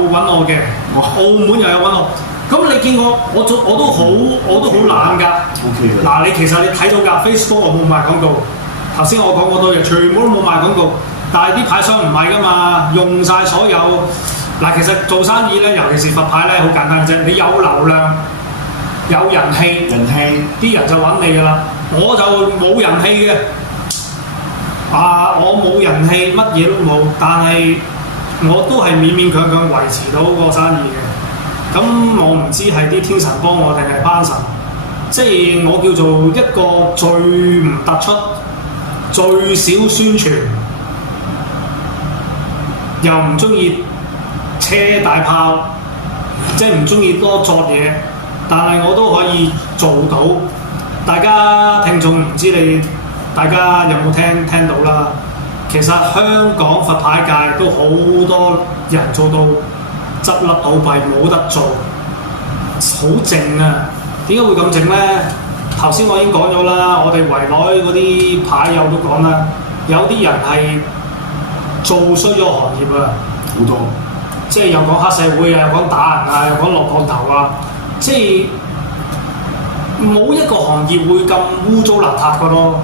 揾我嘅，澳門又有揾我。咁你見我都好懶㗎。OK 嗱，你其實你睇到㗎 ，Facebook 我冇賣廣告。頭先我講嗰堆嘢全部都冇賣廣告，但係啲牌商唔係㗎嘛，用晒所有。嗱，其實做生意咧，尤其是佛牌咧，好簡單啫。你有流量、有人氣，啲人就揾你㗎啦。我就冇人氣嘅，我冇人氣，乜嘢都冇，但係我都係勉勉強強維持到個生意嘅。咁我唔知係啲天神幫我定係班神，即係我叫做一個最唔突出、最少宣傳，又唔中意車大炮，即係唔中意多作嘢，但係我都可以做到。大家聽眾唔知大家有冇聽到啦？其實香港佛牌界都好多人做到執笠倒閉冇得做，好靜啊！點解會咁靜呢？頭先我已經講咗啦，我哋圍內嗰啲牌友都講啦，有啲人係做衰咗行業啊，好多，即係又講黑社會啊，又講打人啊，又講落降頭啊，即係冇一個行業會咁污糟邋遢㗎咯。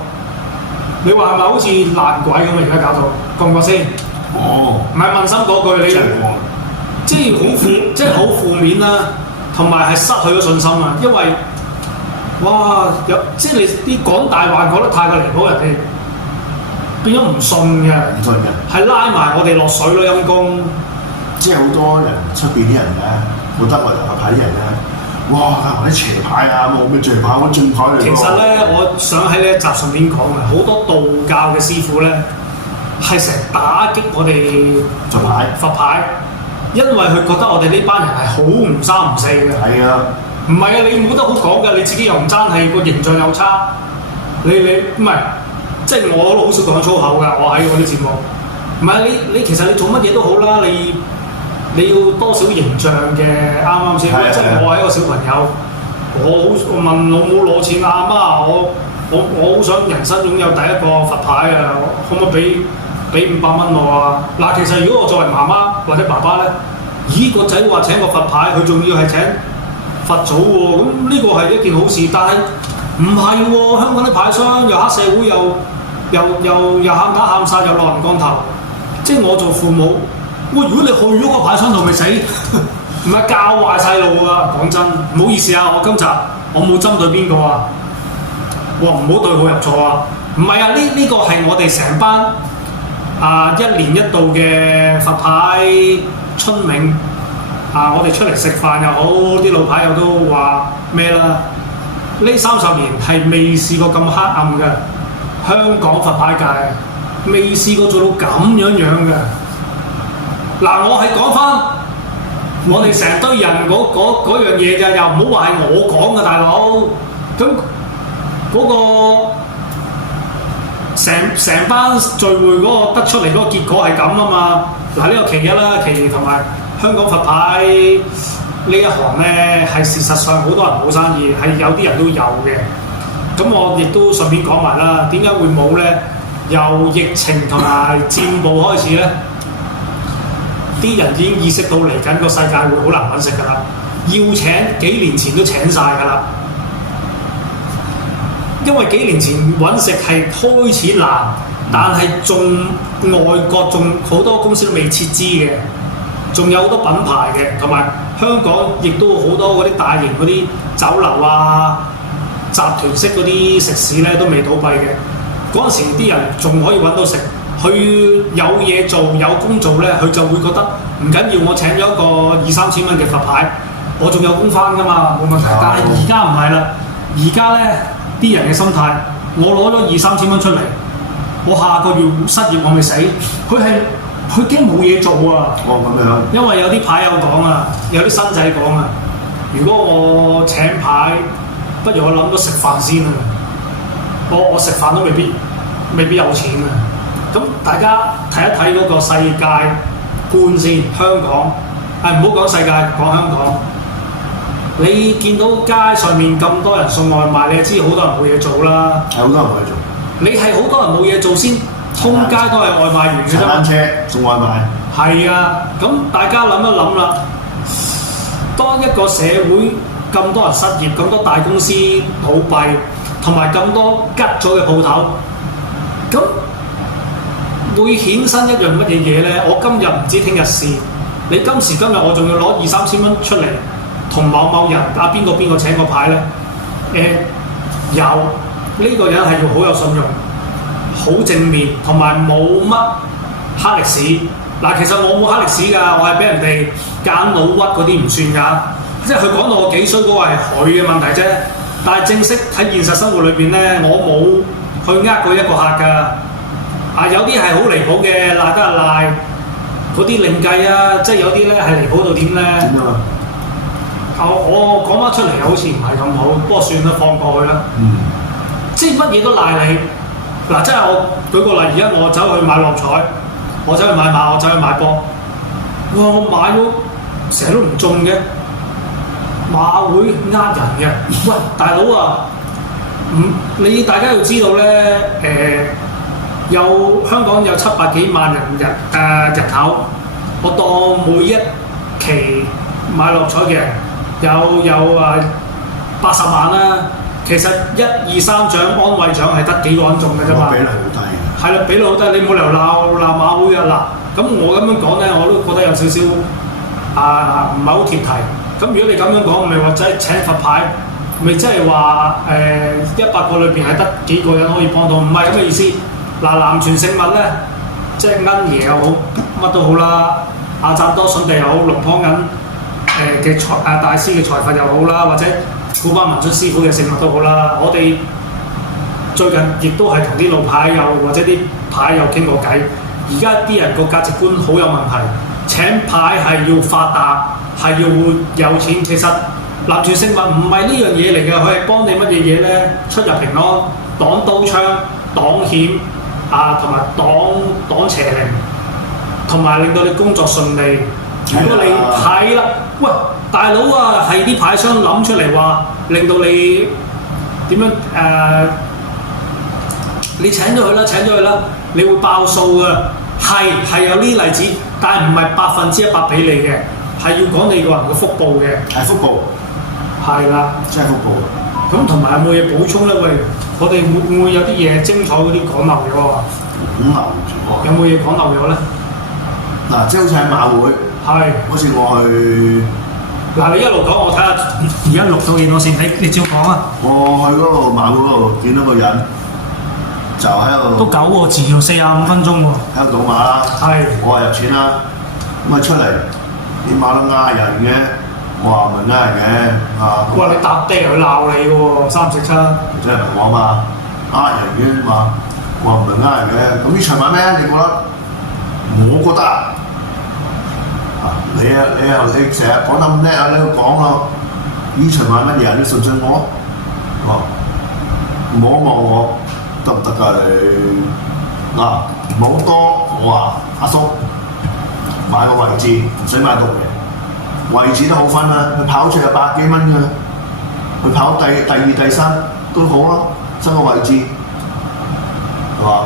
你話係咪好似爛鬼咁啊？而家搞到覺唔覺先？唔係問心嗰句，你即係好負面啦，同埋係失去咗信心啊！因為即係你啲講大話講得太過離譜，人哋變咗唔信嘅，係拉埋我哋落水咯，陰公。即係好多人出邊啲人咧，覺得我哋佛牌啲人咧，啲邪牌啊，冇咩邪牌，我正牌嚟。其實咧，我想喺呢一集順便講嘅，好多道教嘅師傅咧，係成日打擊我哋佛牌，因為佢覺得我哋呢班人係好唔三唔四嘅。係啊，唔係啊，你冇得好講㗎，你自己又唔爭氣，個形象又差。你唔係，即係我都好少講粗口㗎，我喺我啲節目。唔係你其實你做乜嘢都好啦，你要多少形象嘅啱啱先？即係我係一個小朋友，我問老母攞錢，阿媽我好想人生擁有第一個佛牌啊，可唔可以俾500蚊我啊？嗱，其實如果我作為媽媽或者爸爸咧，咦個仔話請個佛牌，佢仲要係請佛祖喎，咁呢個係一件好事。但係唔係喎，香港啲牌商又黑社會又喊打喊殺又落人降頭，即係我做父母，喂，如果你去咗個牌商度咪死，唔係教壞細路啊！講真，唔好意思啊，我今集我冇針對邊個啊，哇唔好對號入座啊！唔係啊，呢個係我哋成班一年一度嘅佛牌春茗我哋出嚟食飯又好，啲老牌友都話咩啦？呢30年係未試過咁黑暗嘅，香港佛牌界未試過做到咁樣嘅。嗱，我係講翻我哋成堆人嗰樣嘢啫，又唔好話係我講嘅大佬。咁嗰個成班聚會嗰個得出嚟嗰個結果係咁啊嘛。嗱，呢個其一啦，其二同埋香港佛牌呢一行咧，係事實上好多人冇生意，係有啲人都有嘅。咁我亦都順便講埋啦，點解會冇咧？由疫情同埋戰暴開始咧，啲人已經意識到嚟緊個世界會好難揾食㗎啦，要請幾年前都請晒㗎啦。因為幾年前揾食係開始難，但係仲外國仲好多公司都未撤資嘅，仲有好多品牌嘅，同埋香港亦都好多嗰啲大型嗰啲酒樓集團式嗰啲食肆咧都未倒閉嘅。嗰陣時啲人仲可以揾到食，佢有嘢做有工做咧，佢就會覺得唔緊要，我請咗個2-3千蚊嘅佛牌，我仲有工返㗎嘛，冇問題。但係而家唔係啦，而家咧啲人嘅心態，我攞咗2-3千蚊出嚟，我下個月失業我咪死。佢驚冇嘢做啊！哦，咁樣。因為有啲牌友講啊，有啲新仔講啊，如果我請牌，不如我諗到食飯先啊！我食飯都未必有錢啊！咁大家睇一睇嗰個世界觀先，香港唔好講世界，講香港。你見到街上面咁多人送外賣，你就知好多人冇嘢做啦。係好多人冇嘢做。你係好多人冇嘢做先，通街都係外賣員嘅啫。踩單車送外賣。係啊，咁大家諗一諗啦。當一個社會咁多人失業，咁多大公司倒閉，同埋咁多吉咗嘅鋪頭，咁會衍生一樣乜嘢嘢咧？我今日唔知聽日事，你今時今日我仲要攞2-3千蚊出嚟同某某人邊個請個牌咧？有呢個人係要好有信用、好正面，同埋冇乜黑歷史。嗱，其實我冇黑歷史㗎，我係俾人哋揀老屈嗰啲唔算㗎。即係佢講到我幾衰嗰個係佢嘅問題啫。但係正式喺現實生活裏邊咧，我冇去呃過一個客㗎。有啲係好離譜嘅，賴得賴，嗰啲另計啊。即係有啲咧係離譜到點咧？點啊？我講翻出嚟好似唔係咁好，不過算啦，放過去啦。即係乜嘢都賴你。嗱，即係我舉個例，而家我走去買六合彩，我走去買馬，我走去買波。哇！我買咗成日都唔中嘅。馬會呃人嘅，喂大佬啊，你大家要知道咧，香港有700幾萬人日頭，我當每一期買六合彩嘅人有80萬啦，其實1、2、3獎安慰獎係得幾個人中嘅啫嘛，比例好低嘅。係啦，比例好低，你冇理由鬧馬會嘅嗱，咁我咁樣講咧，我都覺得有少少唔係好貼題。咁如果你咁樣講，咪話真係請佛牌，咪即係話100個裏邊係得幾個人可以幫到，唔係咁嘅意思。嗱，南傳聖物咧，即係恩爺又好，乜都好啦，阿贊多筍地又好，龍坡銀嘅大師嘅財佛又好啦，或者古巴文津師傅嘅聖物都好啦。我哋最近亦都係同啲老牌友或者啲牌友傾過偈，而家啲人個價值觀好有問題，請牌係要發達。係要有錢，其實南傳聖物唔係呢樣嘢嚟嘅，佢係幫你乜嘢嘢咧？出入平安、擋刀槍、擋險同埋擋邪靈，同埋令到你工作順利。如果你係啦，喂大佬啊，係啲牌商諗出嚟話，令到你點樣你請咗佢啦，你會爆數㗎，係有呢啲例子，但係唔係100%俾你嘅。係要講你個人嘅腹部嘅，係腹部，係啦。真係腹部。咁同埋有冇嘢補充咧？喂，我哋會唔會有啲嘢精彩嗰啲講漏咗啊？咁留咗。有冇嘢講漏咗咧？嗱，即係好似喺馬會，係。好似我去，嗱，你一路講，我睇下而家錄到幾多先。你照講啊。我去嗰度馬會嗰度見到個人，就喺度。都9個字喎，45分鐘喎。喺度賭馬啦。係。我話入錢啦，咁啊出嚟，啲馬都呃人嘅，我話唔係呃人嘅啊。哇！你搭爹佢鬧你喎，3食7。即係唔係我嘛？呃人嘅嘛，我話唔係呃人嘅。咁呢場買咩？你覺得？我覺得啊，你成日講得咁叻啊，你都講咯。呢場買乜嘢？你信唔信我？望一望我得唔得㗎你？嗱，唔好多，我話阿叔買個位置，唔使買到嘅，位置都好分啦。佢跑出有100幾蚊㗎，佢跑第2、第3都好咯，新個位置係嘛？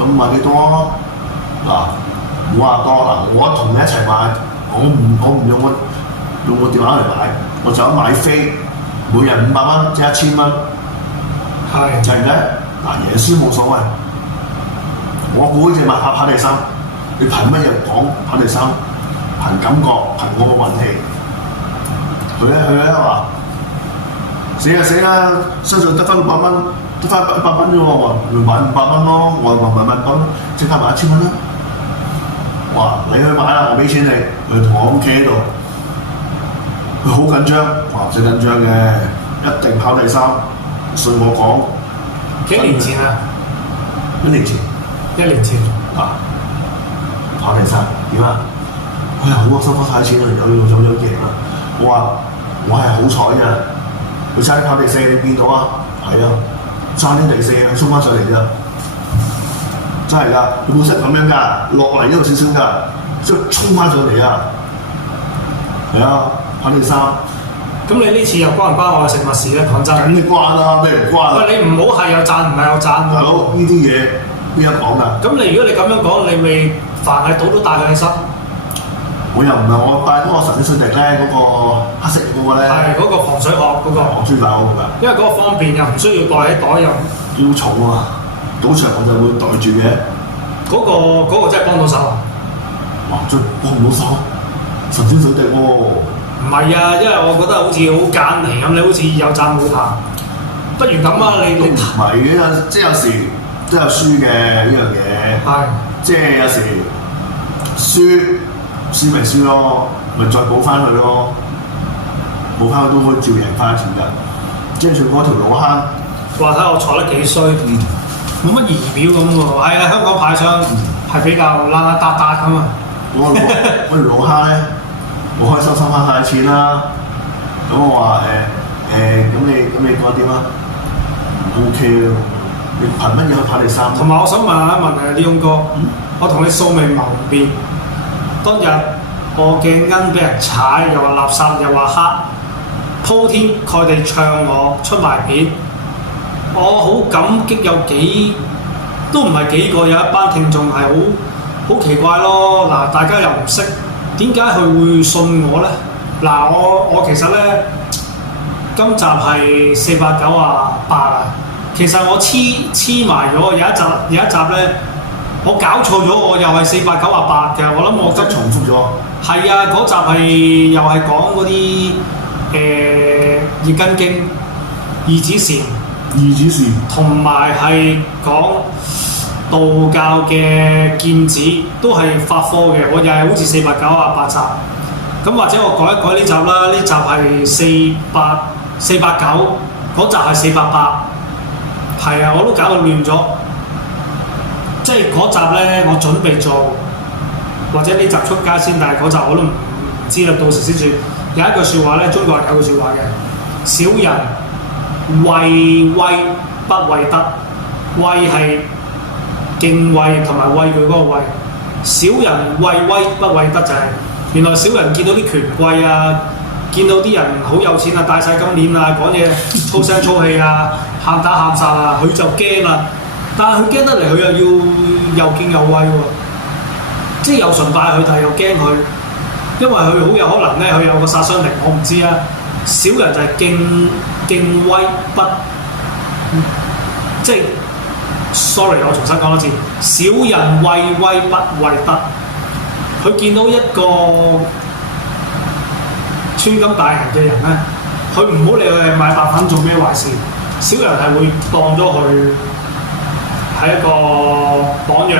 咁買幾多啊？嗱，唔好話多嗱，我同你一齊買，我唔用我電話嚟買，我就咁買飛，每人500蚊，即係1000蚊，係就係嘅。嗱，贏輸冇所謂，我估只買跑第3，你憑乜嘢講跑第3？憑感覺，憑我個運氣。佢咧話死啦，身上得翻600蚊，得翻100蚊啫喎，咪買500蚊咯，我話買500蚊，即刻買1000蚊啦。哇！你去買啦，我俾錢你，佢同我企喺度，佢好緊張，哇！最緊張嘅，一定跑第3，信我講。幾年前啊？1年前。1年前。啊！跑第3點啊？哎呀，好收翻晒錢啦，有贏啦！我話我係好彩啫，佢差啲跑第4，你見到啊？係啊，差啲第4啊，衝翻上嚟啫。真係㗎，佢冇識咁樣㗎，落嚟呢度少少㗎，即係衝翻上嚟啊！係啊，跑第3。咁你呢次又關唔關我嘅食物事咧？講真。梗係關啦，咩唔關？喂，你唔好係有讚，唔係有讚喎。大佬，呢啲嘢邊有講㗎？咁你如果你咁樣講，你咪凡係賭都帶佢去濕。我又唔係我帶嗰個神水滴咧，嗰個黑色嗰個咧。係嗰個防水殼嗰個。我中意帶嗰個㗎。因為嗰個方便又唔需要袋喺袋又。要重啊！賭場我就會袋住嘅。嗰個真係幫到手啊！哇！真係幫唔到手，神仙水滴喎。唔係啊，因為我覺得好似好簡嚟咁，你好似有讚冇彈。不如咁啊，你唔係嘅，即係有時都有輸嘅呢樣嘢。係。即係有時輸咪輸咯，咪再補翻佢咯。補翻佢都可以照贏翻錢㗎。即係仲嗰條老坑。話睇我坐得幾衰。冇乜儀表咁喎，係啊！香港牌商係比較爛爛搭搭咁啊！我條老蝦咧，我可以收翻晒錢啦。咁我話咁你覺得點啊 ？OK 咯，你憑乜嘢去跑第3？同埋我想問一問啊，呢勇哥，我同你素未謀面，當日我嘅恩俾人踩，又話垃圾，又話黑，鋪天蓋地唱我出埋片。我好感激有都唔係幾個，有一班聽眾係好奇怪咯。嗱，大家又唔識，點解佢會信我咧？嗱，我其實咧，今集係498啊。其實我黐埋咗，有一集咧，我搞錯咗，我又係498嘅。我諗我即係重複咗。係啊，嗰集又係講嗰啲易筋經、二指禪。同埋係講道教嘅劍指，都係法科嘅。我又係好似498集，咁或者我改一改呢集啦。呢集係489，嗰集係488，係啊，我都搞到亂咗。即係嗰集咧，我準備做，或者呢集出街先，但係嗰集我都唔知啦，到時先算。有一句説話咧，中國人有句説話嘅，小人畏威不畏德，畏係敬畏同埋畏懼嗰個畏。小人畏威不畏德就係、原來小人見到啲權貴啊，見到啲人好有錢啊，戴晒金鏈啊，講嘢粗聲粗氣啊，喊打喊殺啊，佢就驚啦。但係佢驚得嚟，佢又要又敬又畏喎，即係又崇拜佢，但係又驚佢。因為佢好有可能咧，佢有個殺傷力，我唔知啊。小人就係敬威不，即係 sorry， 我重新講多次，小人畏威不畏德。佢見到一個穿金戴銀嘅人咧，佢唔好理佢係買白粉做咩壞事，小人係會當咗佢係一個榜樣，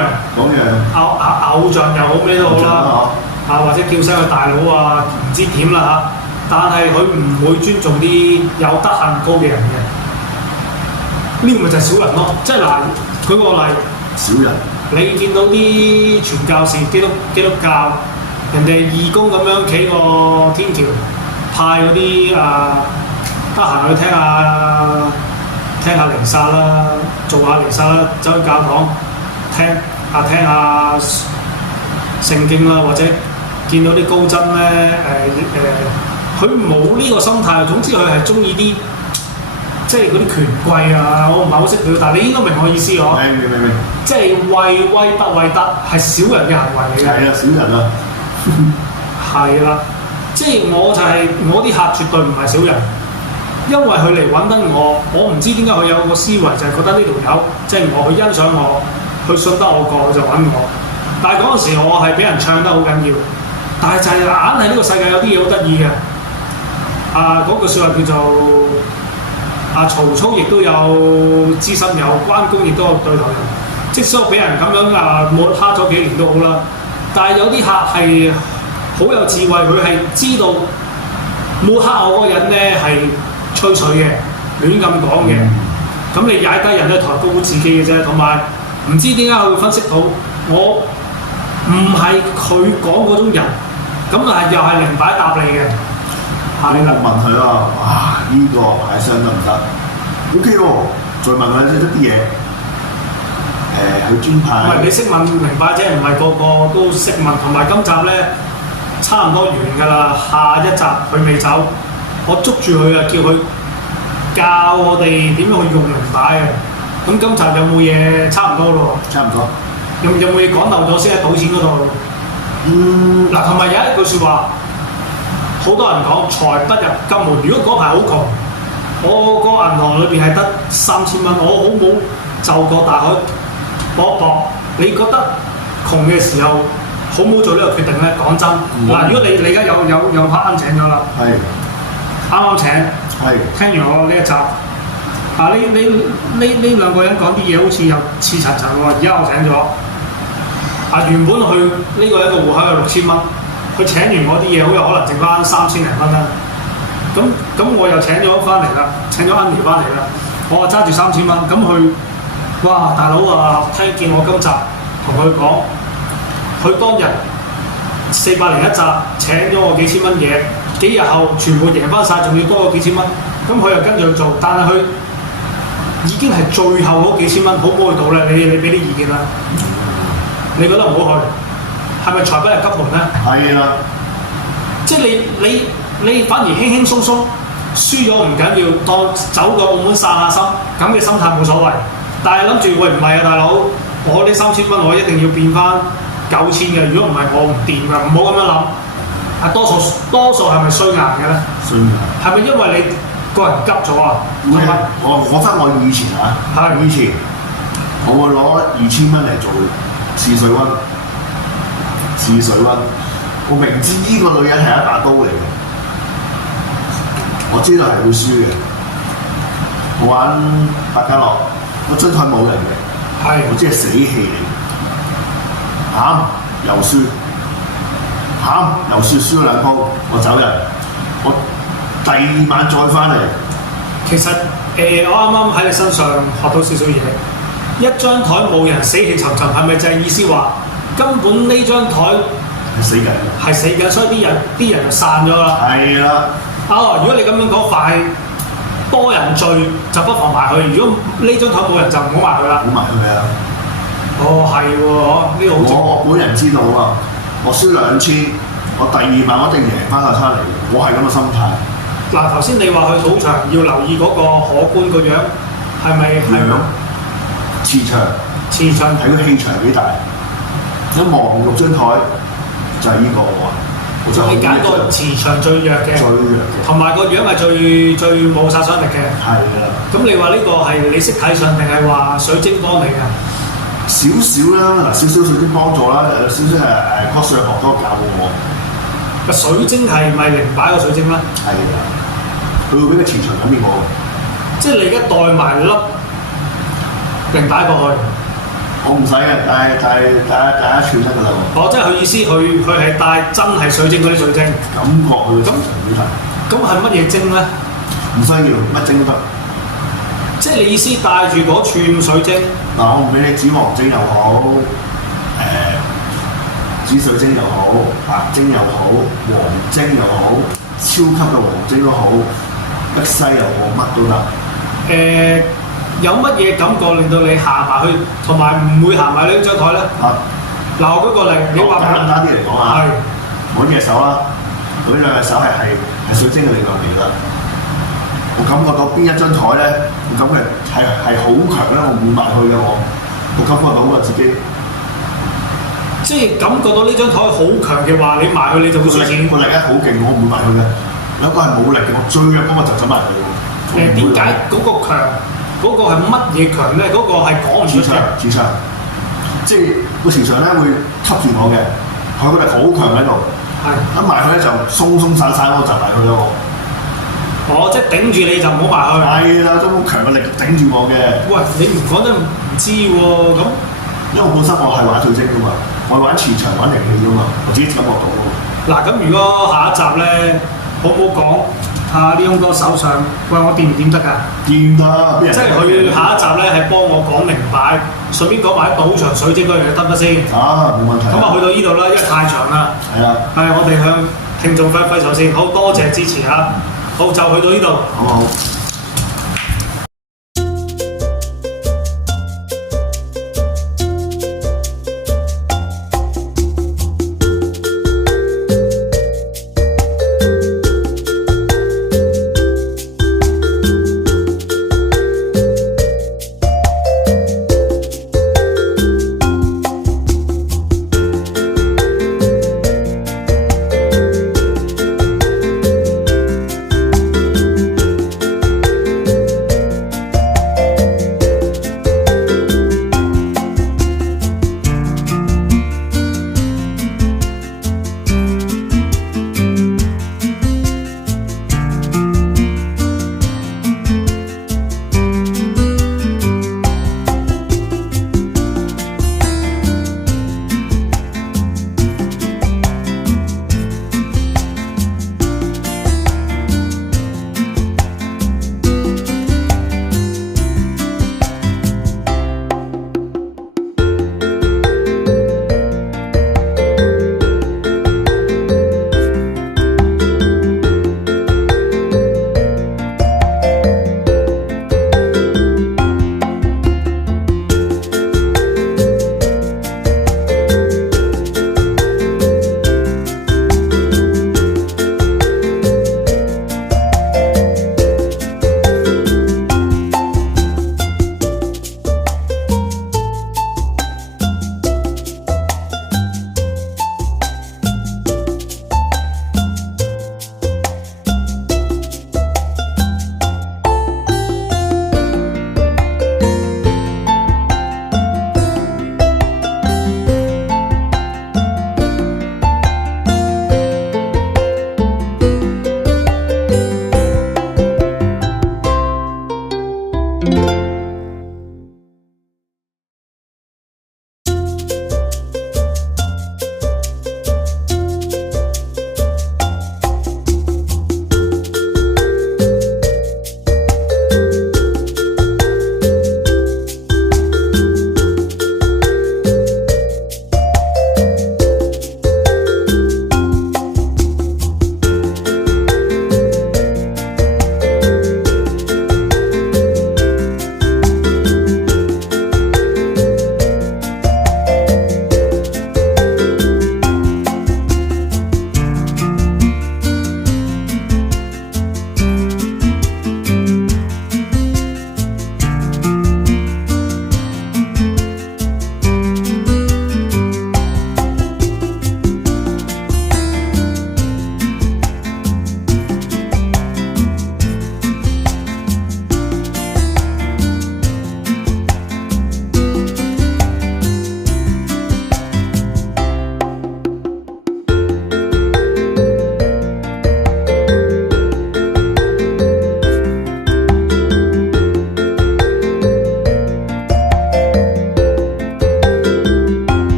偶像又好咩都好啦，或者叫聲佢大佬啊，唔知點啦嚇。但係佢唔會尊重啲有德行高嘅人嘅，呢個咪就係小人咯。即係嗱，舉個例，小人，你見到啲傳教士基督教，人哋義工咁樣企個天橋，派嗰啲得閒去聽下彌撒啦，做下彌撒啦，走去教堂聽下聖經啦，或者見到啲高僧咧佢冇呢個心態，總之佢係中意啲即係嗰啲權貴啊，我唔係好識表達，你應該明我意思嗬？明，即係畏威不畏德，係小人嘅行為嚟嘅。係啊，小人啊，係啦，即係我啲客絕對唔係小人，因為佢嚟揾得我唔知點解佢有個思維就係覺得呢條友即係我，佢欣賞我，佢信得我過，佢就揾我。但係嗰陣時我係俾人唱得好緊要，但係就係硬係呢個世界有啲嘢好得意嘅。嗰句説話叫做曹操亦都有知心友，關公亦都有對頭人。即使我俾人咁樣抹黑咗幾年都好啦，但係有啲客係好有智慧，佢係知道抹黑我嗰個人咧係吹水嘅，亂咁講嘅。咁你踩低人咧，抬高自己嘅啫。同埋唔知點解佢會分析到我唔係佢講嗰種人，咁但係又係零擺答你嘅。我問佢啊，哇！呢個牌商得唔得 ？OK 喎，再問佢一啲嘢。佢專派。唔係你識問明白啫，唔係個個都識問。同埋今集咧差唔多完㗎啦，下一集佢未走，我捉住佢啊，叫佢教我哋點樣去用明白嘅。咁今集有冇嘢差唔多咯？差唔多。有冇嘢講漏咗先喺賭錢嗰度？嗱，同埋有一句説話。好多人講財不入金門，如果嗰排好窮，我個銀行裏邊係得3000蚊，我好冇就過大海搏一搏。你覺得窮嘅時候好冇做呢個決定咧？講真，嗱，如果你而家有 part 啱請咗啦，係啱啱請，係聽完我呢一集，呢兩個人講啲嘢好似又似層層喎，而家我請咗，原本佢呢個人個戶口有6000蚊。佢請完我啲嘢，好有可能剩翻3000零蚊啦。咁我又請咗翻嚟啦，請咗 Annie 翻嚟啦。我話揸住3000蚊，咁佢哇大佬啊，聽見我今集同佢講，佢當日400零一集請咗我幾千蚊嘢，幾日後全部贏翻晒，仲要多過幾千蚊。咁佢又跟住去做，但係佢已經係最後嗰幾千蚊，好唔好去到咧？你俾啲意見啦。你覺得唔好去？係咪財不入急門咧？係啊，即係你反而輕輕鬆鬆輸咗唔緊要，當走過澳門散下心，咁嘅心態冇所謂。但係諗住喂唔係啊，大佬，我呢3000蚊我一定要變翻9000嘅，如果唔係我唔掂㗎，唔好咁樣諗。多數係咪衰硬嘅咧？衰硬係咪因為你個人急咗啊？唔係，我翻我以前以前我會攞2000蚊嚟做試水溫。試水溫，我明知呢個女人係一把刀嚟嘅，我知道係會輸嘅。我玩百家樂，我張台冇人嘅，我知係死氣嚟，慘又輸，慘又輸，輸咗2鋪，我走人。我第2晚再翻嚟。其實我啱啱喺你身上學到少少嘢，一張台冇人死氣沉沉，係咪就係意思話？根本呢張台係死緊，所以啲人就散咗啦。係啦。如果你咁樣講法係多人聚就不妨埋去，如果呢張台冇人就唔好埋去啦。唔好埋去啊！係喎，呢個好正。我本人知道啊，我輸2000，我第2晚我一定贏翻曬出嚟，我係咁嘅心態。嗱，頭先你話去賭場要留意嗰個可觀個樣，係咪？磁場睇個氣場幾大。一望6張台就係呢個喎，就你揀個磁場最弱嘅，最弱嘅，同埋個樣係最冇殺傷力嘅。係啦。咁你話呢個係你識睇相定係話水晶幫你㗎？少少啦，嗱少少水晶幫助啦，有少少係嗰上學嗰個教我。個水晶係咪靈擺個水晶咧？係啊，佢會俾個磁場感應我。即係你而家帶埋粒靈擺過去。我唔使嘅，帶一串得㗎啦。哦，即係佢意思，佢係帶真係水晶嗰啲水晶。感覺佢嘅磁場表達。咁係乜嘢晶咧？唔需要乜晶都得。即係你意思帶住嗰串水晶。嗱，我唔俾你紫黃晶又好，紫水晶又好，白晶又好，黃晶又好，超級嘅黃晶都好，碧璽又好，乜都得。有乜嘢感覺令到你行埋去，同埋唔會行埋呢張台咧？嗱，我舉個例，你話簡單啲嚟講啊，我呢隻手啦，我呢兩隻手係水晶嘅力量嚟㗎。我感覺到邊一張台咧，我感覺係好強咧，我唔會埋去嘅我感覺到我自己。即係感覺到呢張台好強嘅話，你埋去你就會輸錢。個力咧好勁，我唔會埋去嘅。有一個係冇力嘅，我追嘅，咁我就走埋去。點解嗰個強？嗰個係乜嘢強咧？嗰個係講唔出嘅。磁場，即係個磁場咧會吸住我嘅，佢個力好強喺度。係。一埋去咧就鬆鬆散散，我就埋去啦我。哦，即係頂住你就唔好埋去。係啦，都好強嘅力頂住我嘅。喂，你唔講真唔知喎，咁。因為本身我係玩水晶噶嘛，我玩磁場玩靈氣噶嘛，我自己感覺到㗎嘛。嗱，咁如果下一集咧，好唔好講呢勇哥手上？喂，我掂唔掂得㗎？掂得，即係佢下一集咧係幫我講靈擺，順便講埋啲賭場水晶嗰樣嘢得唔得先？冇問題。咁啊，去到呢度啦，因為太長啦。係啊。係，我哋向聽眾揮揮手先，好多謝支持嚇。好，就去到呢度。好。